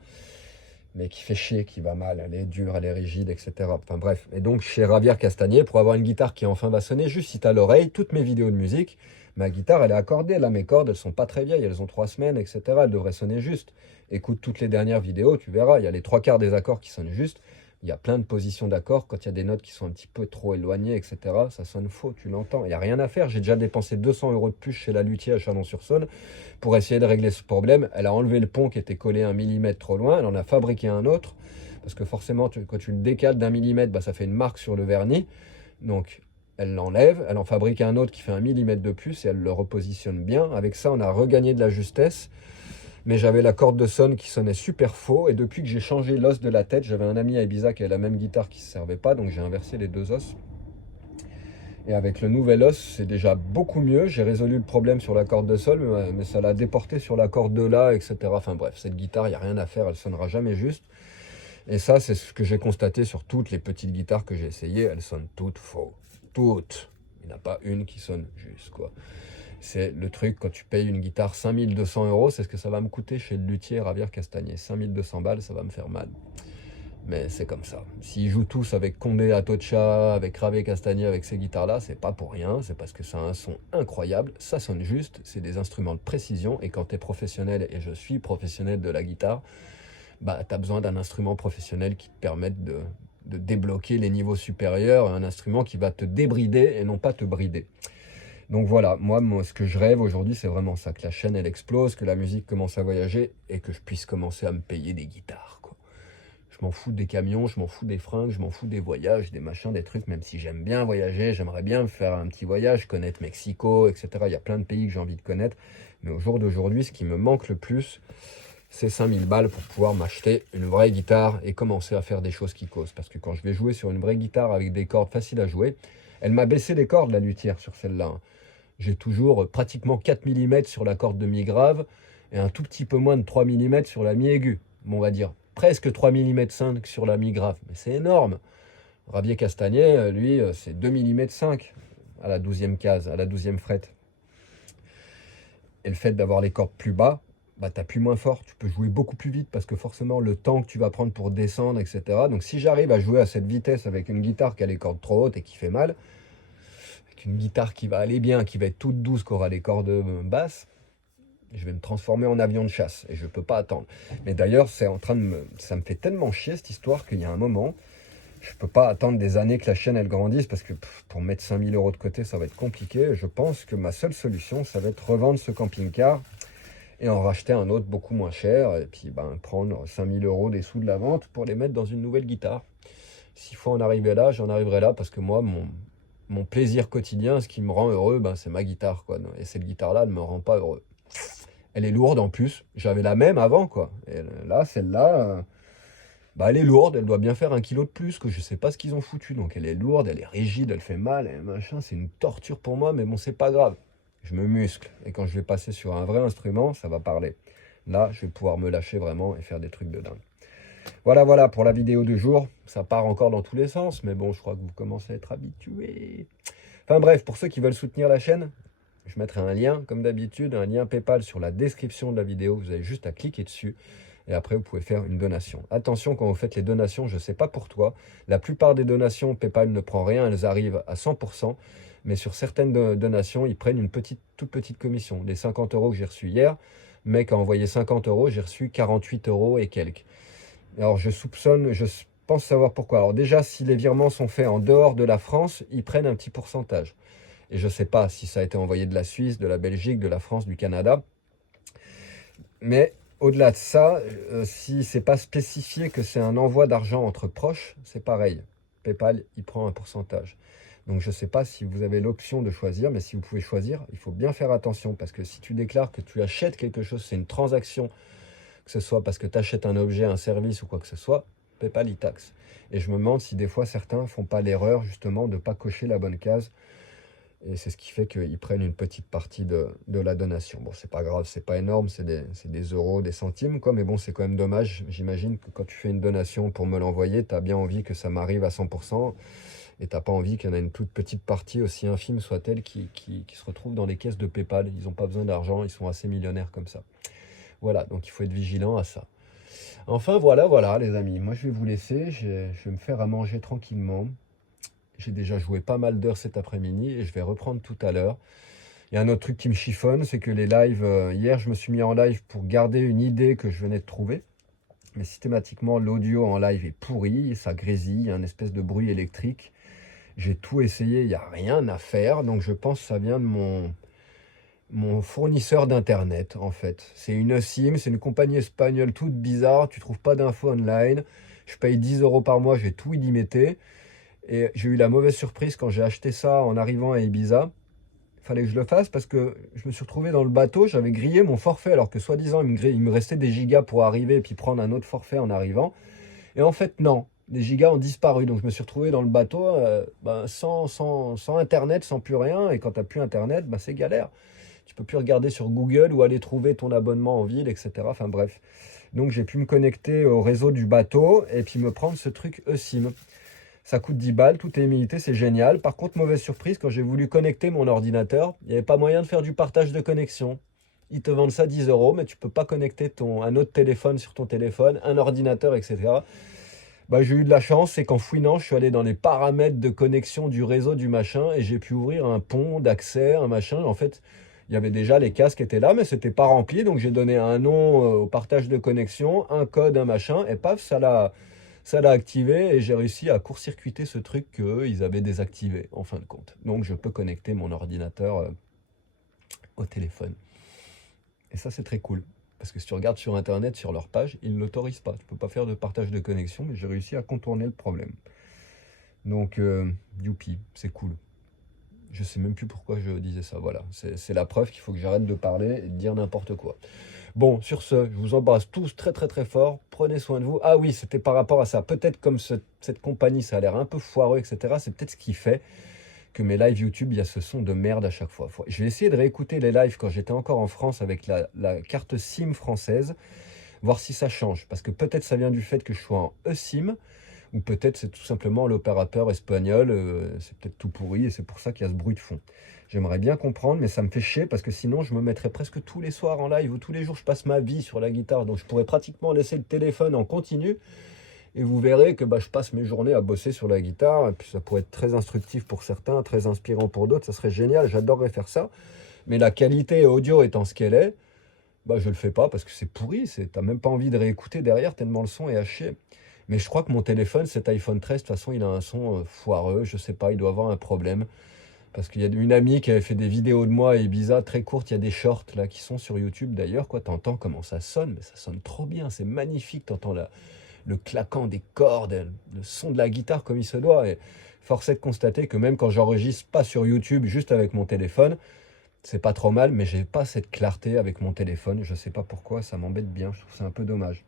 mais qui fait chier, qui va mal, elle est dure, elle est rigide, etc. Enfin bref, et donc chez Javier Castañé, pour avoir une guitare qui enfin va sonner, juste si tu as l'oreille, toutes mes vidéos de musique, ma guitare elle est accordée, là mes cordes elles sont pas très vieilles, elles ont 3 semaines, etc. Elles devraient sonner juste. Écoute toutes les dernières vidéos, tu verras, il y a les 3/4 des accords qui sonnent juste, il y a plein de positions d'accords, quand il y a des notes qui sont un petit peu trop éloignées, etc., ça sonne faux, tu l'entends, il n'y a rien à faire. J'ai déjà dépensé 200 € de plus chez la luthier à Chalon-sur-Saône pour essayer de régler ce problème. Elle a enlevé le pont qui était collé 1 millimètre trop loin, elle en a fabriqué un autre, parce que forcément, quand tu le décales d'1 millimètre, bah, ça fait une marque sur le vernis, donc elle l'enlève, elle en fabrique un autre qui fait 1 millimètre de plus et elle le repositionne bien. Avec ça, on a regagné de la justesse. Mais j'avais la corde de sonne qui sonnait super faux. Et depuis que j'ai changé l'os de la tête, j'avais un ami à Ibiza qui avait la même guitare qui ne se servait pas. Donc j'ai inversé les deux os. Et avec le nouvel os, c'est déjà beaucoup mieux. J'ai résolu le problème sur la corde de sol, mais ça l'a déporté sur la corde de là, etc. Enfin bref, cette guitare, il n'y a rien à faire, elle sonnera jamais juste. Et ça, c'est ce que j'ai constaté sur toutes les petites guitares que j'ai essayées. Elles sonnent toutes faux. Toutes. Il n'y en a pas une qui sonne juste, quoi. C'est le truc, quand tu payes une guitare 5200 €, c'est ce que ça va me coûter chez le luthier Javier Castañé. 5200 balles, ça va me faire mal. Mais c'est comme ça. S'ils jouent tous avec Condé Atocha, avec Javier Castañé, avec ces guitares-là, c'est pas pour rien. C'est parce que ça a un son incroyable. Ça sonne juste. C'est des instruments de précision. Et quand tu es professionnel, et je suis professionnel de la guitare, bah, tu as besoin d'un instrument professionnel qui te permette de débloquer les niveaux supérieurs. Un instrument qui va te débrider et non pas te brider. Donc voilà, moi, ce que je rêve aujourd'hui, c'est vraiment ça, que la chaîne, elle explose, que la musique commence à voyager et que je puisse commencer à me payer des guitares, quoi. Je m'en fous des camions, je m'en fous des fringues, je m'en fous des voyages, des machins, des trucs, même si j'aime bien voyager, j'aimerais bien me faire un petit voyage, connaître Mexico, etc. Il y a plein de pays que j'ai envie de connaître. Mais au jour d'aujourd'hui, ce qui me manque le plus, c'est 5000 balles pour pouvoir m'acheter une vraie guitare et commencer à faire des choses qui causent. Parce que quand je vais jouer sur une vraie guitare avec des cordes faciles à jouer, elle m'a baissé les cordes, la luthière, sur celle-là, hein. J'ai toujours pratiquement 4 millimètres sur la corde de mi grave et un tout petit peu moins de 3 millimètres sur la mi aiguë. Bon, on va dire presque 3 millimètres 5 sur la mi grave, mais c'est énorme. Javier Castañé, lui, c'est 2 millimètres 5 à la 12e case, à la 12e frette. Et le fait d'avoir les cordes plus bas, bah, tu appuies moins fort, tu peux jouer beaucoup plus vite parce que forcément le temps que tu vas prendre pour descendre, etc. Donc si j'arrive à jouer à cette vitesse avec une guitare qui a les cordes trop hautes et qui fait mal, une guitare qui va aller bien, qui va être toute douce, qui aura les cordes basses, je vais me transformer en avion de chasse et je peux pas attendre. Mais d'ailleurs, ça me fait tellement chier cette histoire qu'il y a un moment, je peux pas attendre des années que la chaîne elle grandisse parce que pour mettre 5000 € de côté, ça va être compliqué. Je pense que ma seule solution, ça va être revendre ce camping-car et en racheter un autre beaucoup moins cher et puis prendre 5000 € des sous de la vente pour les mettre dans une nouvelle guitare. S'il faut en arriver là, j'en arriverai là parce que moi, mon plaisir quotidien, ce qui me rend heureux, c'est ma guitare, quoi. Et cette guitare-là, elle ne me rend pas heureux. Elle est lourde en plus. J'avais la même avant, quoi. Et là, celle-là, bah, elle est lourde. Elle doit bien faire 1 kilo de plus, que je sais pas ce qu'ils ont foutu. Donc elle est lourde, elle est rigide, elle fait mal, et machin. C'est une torture pour moi, mais bon, c'est pas grave. Je me muscle. Et quand je vais passer sur un vrai instrument, ça va parler. Là, je vais pouvoir me lâcher vraiment et faire des trucs de dingue. Voilà, voilà pour la vidéo de jour. Ça part encore dans tous les sens, mais bon, je crois que vous commencez à être habitués. Enfin bref, pour ceux qui veulent soutenir la chaîne, je mettrai un lien, comme d'habitude, un lien PayPal sur la description de la vidéo. Vous avez juste à cliquer dessus et après, vous pouvez faire une donation. Attention, quand vous faites les donations, je ne sais pas pour toi, la plupart des donations, PayPal ne prend rien, elles arrivent à 100%. Mais sur certaines donations, ils prennent une toute petite commission. Les 50 € que j'ai reçus hier, mec a envoyé 50 €, j'ai reçu 48 € et quelques. Alors, je pense savoir pourquoi. Alors déjà, si les virements sont faits en dehors de la France, ils prennent un petit pourcentage. Et je ne sais pas si ça a été envoyé de la Suisse, de la Belgique, de la France, du Canada. Mais au-delà de ça, si c'est pas spécifié que c'est un envoi d'argent entre proches, c'est pareil. PayPal, il prend un pourcentage. Donc je ne sais pas si vous avez l'option de choisir, mais si vous pouvez choisir, il faut bien faire attention. Parce que si tu déclares que tu achètes quelque chose, c'est une transaction, que ce soit parce que tu achètes un objet, un service ou quoi que ce soit, PayPal, il taxe. Et je me demande si des fois certains font pas l'erreur justement de ne pas cocher la bonne case. Et c'est ce qui fait qu'ils prennent une petite partie de la donation. Bon, c'est pas grave, c'est pas énorme, c'est des euros, des centimes, quoi. Mais bon, c'est quand même dommage. J'imagine que quand tu fais une donation pour me l'envoyer, tu as bien envie que ça m'arrive à 100%. Et tu n'as pas envie qu'il y en ait une toute petite partie, aussi infime soit-elle, qui se retrouve dans les caisses de PayPal. Ils n'ont pas besoin d'argent, ils sont assez millionnaires comme ça. Voilà, donc il faut être vigilant à ça. Enfin, voilà, les amis. Moi, je vais vous laisser. Je vais me faire à manger tranquillement. J'ai déjà joué pas mal d'heures cet après-midi et je vais reprendre tout à l'heure. Il y a un autre truc qui me chiffonne, c'est que les lives, hier je me suis mis en live pour garder une idée que je venais de trouver. Mais systématiquement l'audio en live est pourri, ça grésille, il y a une espèce de bruit électrique. J'ai tout essayé, il n'y a rien à faire, donc je pense que ça vient de mon fournisseur d'internet en fait. C'est une SIM, c'est une compagnie espagnole toute bizarre, tu trouves pas d'infos online. Je paye 10 € par mois, j'ai tout illimité. Et j'ai eu la mauvaise surprise quand j'ai acheté ça en arrivant à Ibiza. Il fallait que je le fasse parce que je me suis retrouvé dans le bateau, j'avais grillé mon forfait alors que soi-disant il me restait des gigas pour arriver et puis prendre un autre forfait en arrivant. Et en fait non, les gigas ont disparu. Donc je me suis retrouvé dans le bateau sans internet, sans plus rien. Et quand tu n'as plus internet, c'est galère. Tu peux plus regarder sur Google ou aller trouver ton abonnement en ville, etc. Enfin bref. Donc j'ai pu me connecter au réseau du bateau et puis me prendre ce truc eSIM. Ça coûte 10 balles, tout est limité, c'est génial. Par contre, mauvaise surprise, quand j'ai voulu connecter mon ordinateur, il n'y avait pas moyen de faire du partage de connexion. Ils te vendent ça 10 €, mais tu ne peux pas connecter un autre téléphone sur ton téléphone, un ordinateur, etc. J'ai eu de la chance, c'est qu'en fouinant, je suis allé dans les paramètres de connexion du réseau du machin et j'ai pu ouvrir un pont d'accès, un machin. En fait, il y avait déjà les casques étaient là, mais ce n'était pas rempli. Donc j'ai donné un nom au partage de connexion, un code, un machin, et paf, ça l'a activé et j'ai réussi à court-circuiter ce truc qu'eux, ils avaient désactivé en fin de compte. Donc je peux connecter mon ordinateur au téléphone. Et ça, c'est très cool. Parce que si tu regardes sur Internet, sur leur page, ils ne l'autorisent pas. Tu ne peux pas faire de partage de connexion, mais j'ai réussi à contourner le problème. Donc, youpi, c'est cool. Je sais même plus pourquoi je disais ça. Voilà, c'est la preuve qu'il faut que j'arrête de parler et de dire n'importe quoi. Bon, sur ce, je vous embrasse tous très très très fort. Prenez soin de vous. Ah oui, c'était par rapport à ça. Peut-être comme cette compagnie, ça a l'air un peu foireux, etc. C'est peut-être ce qui fait que mes lives YouTube, il y a ce son de merde à chaque fois. Je vais essayer de réécouter les lives quand j'étais encore en France avec la carte SIM française, voir si ça change. Parce que peut-être ça vient du fait que je sois en eSIM, ou peut-être c'est tout simplement l'opérateur espagnol, c'est peut-être tout pourri et c'est pour ça qu'il y a ce bruit de fond. J'aimerais bien comprendre, mais ça me fait chier parce que sinon je me mettrais presque tous les soirs en live ou tous les jours je passe ma vie sur la guitare, donc je pourrais pratiquement laisser le téléphone en continu et vous verrez que je passe mes journées à bosser sur la guitare et puis ça pourrait être très instructif pour certains, très inspirant pour d'autres, ça serait génial, j'adorerais faire ça, mais la qualité audio étant ce qu'elle est, je le fais pas parce que c'est pourri, t'as même pas envie de réécouter derrière tellement le son est à chier. Mais je crois que mon téléphone, cet iPhone 13, de toute façon, il a un son foireux. Je sais pas, il doit avoir un problème. Parce qu'il y a une amie qui avait fait des vidéos de moi à Ibiza très courtes. Il y a des shorts là qui sont sur YouTube d'ailleurs. T'entends comment ça sonne, mais ça sonne trop bien. C'est magnifique. T'entends le claquant des cordes, le son de la guitare comme il se doit. Et force est de constater que même quand j'enregistre pas sur YouTube, juste avec mon téléphone, C'est pas trop mal, mais j'ai pas cette clarté avec mon téléphone. Je sais pas pourquoi, ça m'embête bien. Je trouve ça un peu dommage.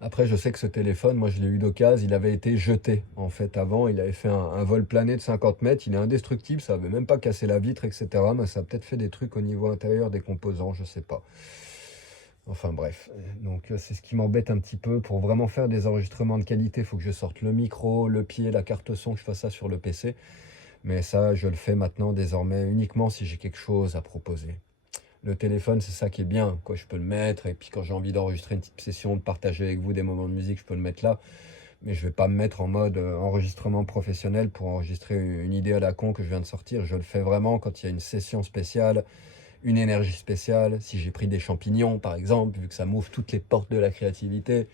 Après, je sais que ce téléphone, moi je l'ai eu d'occasion, il avait été jeté. En fait, avant, il avait fait un vol plané de 50 mètres. Il est indestructible, ça avait même pas cassé la vitre, etc. Mais ça a peut-être fait des trucs au niveau intérieur des composants, je sais pas. Enfin bref, donc c'est ce qui m'embête un petit peu. Pour vraiment faire des enregistrements de qualité, il faut que je sorte le micro, le pied, la carte son, que je fasse ça sur le PC. Mais ça, je le fais maintenant désormais uniquement si j'ai quelque chose à proposer. Le téléphone, c'est ça qui est bien, quoi. Je peux le mettre, et puis quand j'ai envie d'enregistrer une petite session, de partager avec vous des moments de musique, je peux le mettre là. Mais je vais pas me mettre en mode enregistrement professionnel pour enregistrer une idée à la con que je viens de sortir. Je le fais vraiment quand il y a une session spéciale, une énergie spéciale. Si j'ai pris des champignons, par exemple, vu que ça m'ouvre toutes les portes de la créativité.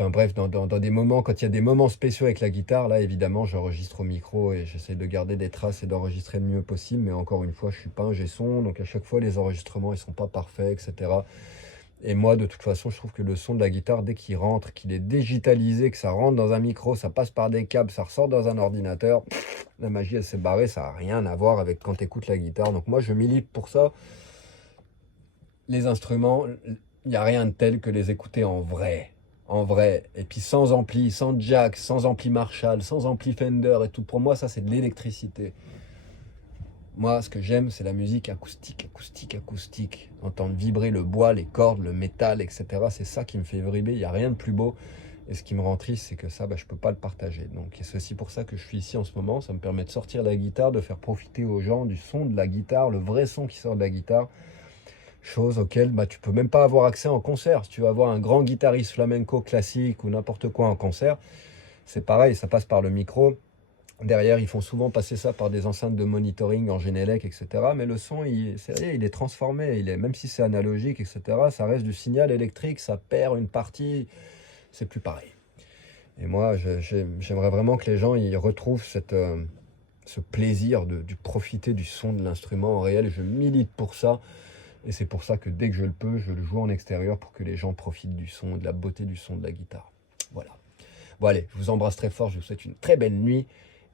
Enfin bref, dans des moments, quand il y a des moments spéciaux avec la guitare, là évidemment j'enregistre au micro et j'essaie de garder des traces et d'enregistrer le mieux possible. Mais encore une fois, je suis pas un son, donc à chaque fois les enregistrements ils sont pas parfaits, etc. Et moi de toute façon, je trouve que le son de la guitare, dès qu'il rentre, qu'il est digitalisé, que ça rentre dans un micro, ça passe par des câbles, ça ressort dans un ordinateur, la magie elle s'est barrée, ça n'a rien à voir avec quand tu écoutes la guitare. Donc moi je milite pour ça. Les instruments, il n'y a rien de tel que les écouter en vrai. En vrai. Et puis sans ampli, sans jack, sans ampli Marshall, sans ampli Fender et tout. Pour moi, ça, c'est de l'électricité. Moi, ce que j'aime, c'est la musique acoustique, acoustique, acoustique. Entendre vibrer le bois, les cordes, le métal, etc. C'est ça qui me fait vibrer. Il n'y a rien de plus beau. Et ce qui me rend triste, c'est que ça, je ne peux pas le partager. Donc, c'est aussi pour ça que je suis ici en ce moment. Ça me permet de sortir la guitare, de faire profiter aux gens du son de la guitare, le vrai son qui sort de la guitare. Chose auquel tu peux même pas avoir accès en concert. Si tu vas voir un grand guitariste flamenco classique ou n'importe quoi en concert, c'est pareil, ça passe par le micro. Derrière, ils font souvent passer ça par des enceintes de monitoring en Genelec, etc. Mais le son, il est transformé. Même si c'est analogique, etc., ça reste du signal électrique, ça perd une partie, c'est plus pareil. Et moi, j'aimerais vraiment que les gens ils retrouvent ce plaisir de profiter du son de l'instrument en réel. Je milite pour ça. Et c'est pour ça que dès que je le peux, je le joue en extérieur pour que les gens profitent du son, de la beauté du son de la guitare. Voilà. Bon allez, je vous embrasse très fort, je vous souhaite une très belle nuit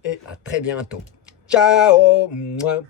et à très bientôt. Ciao! Mouah.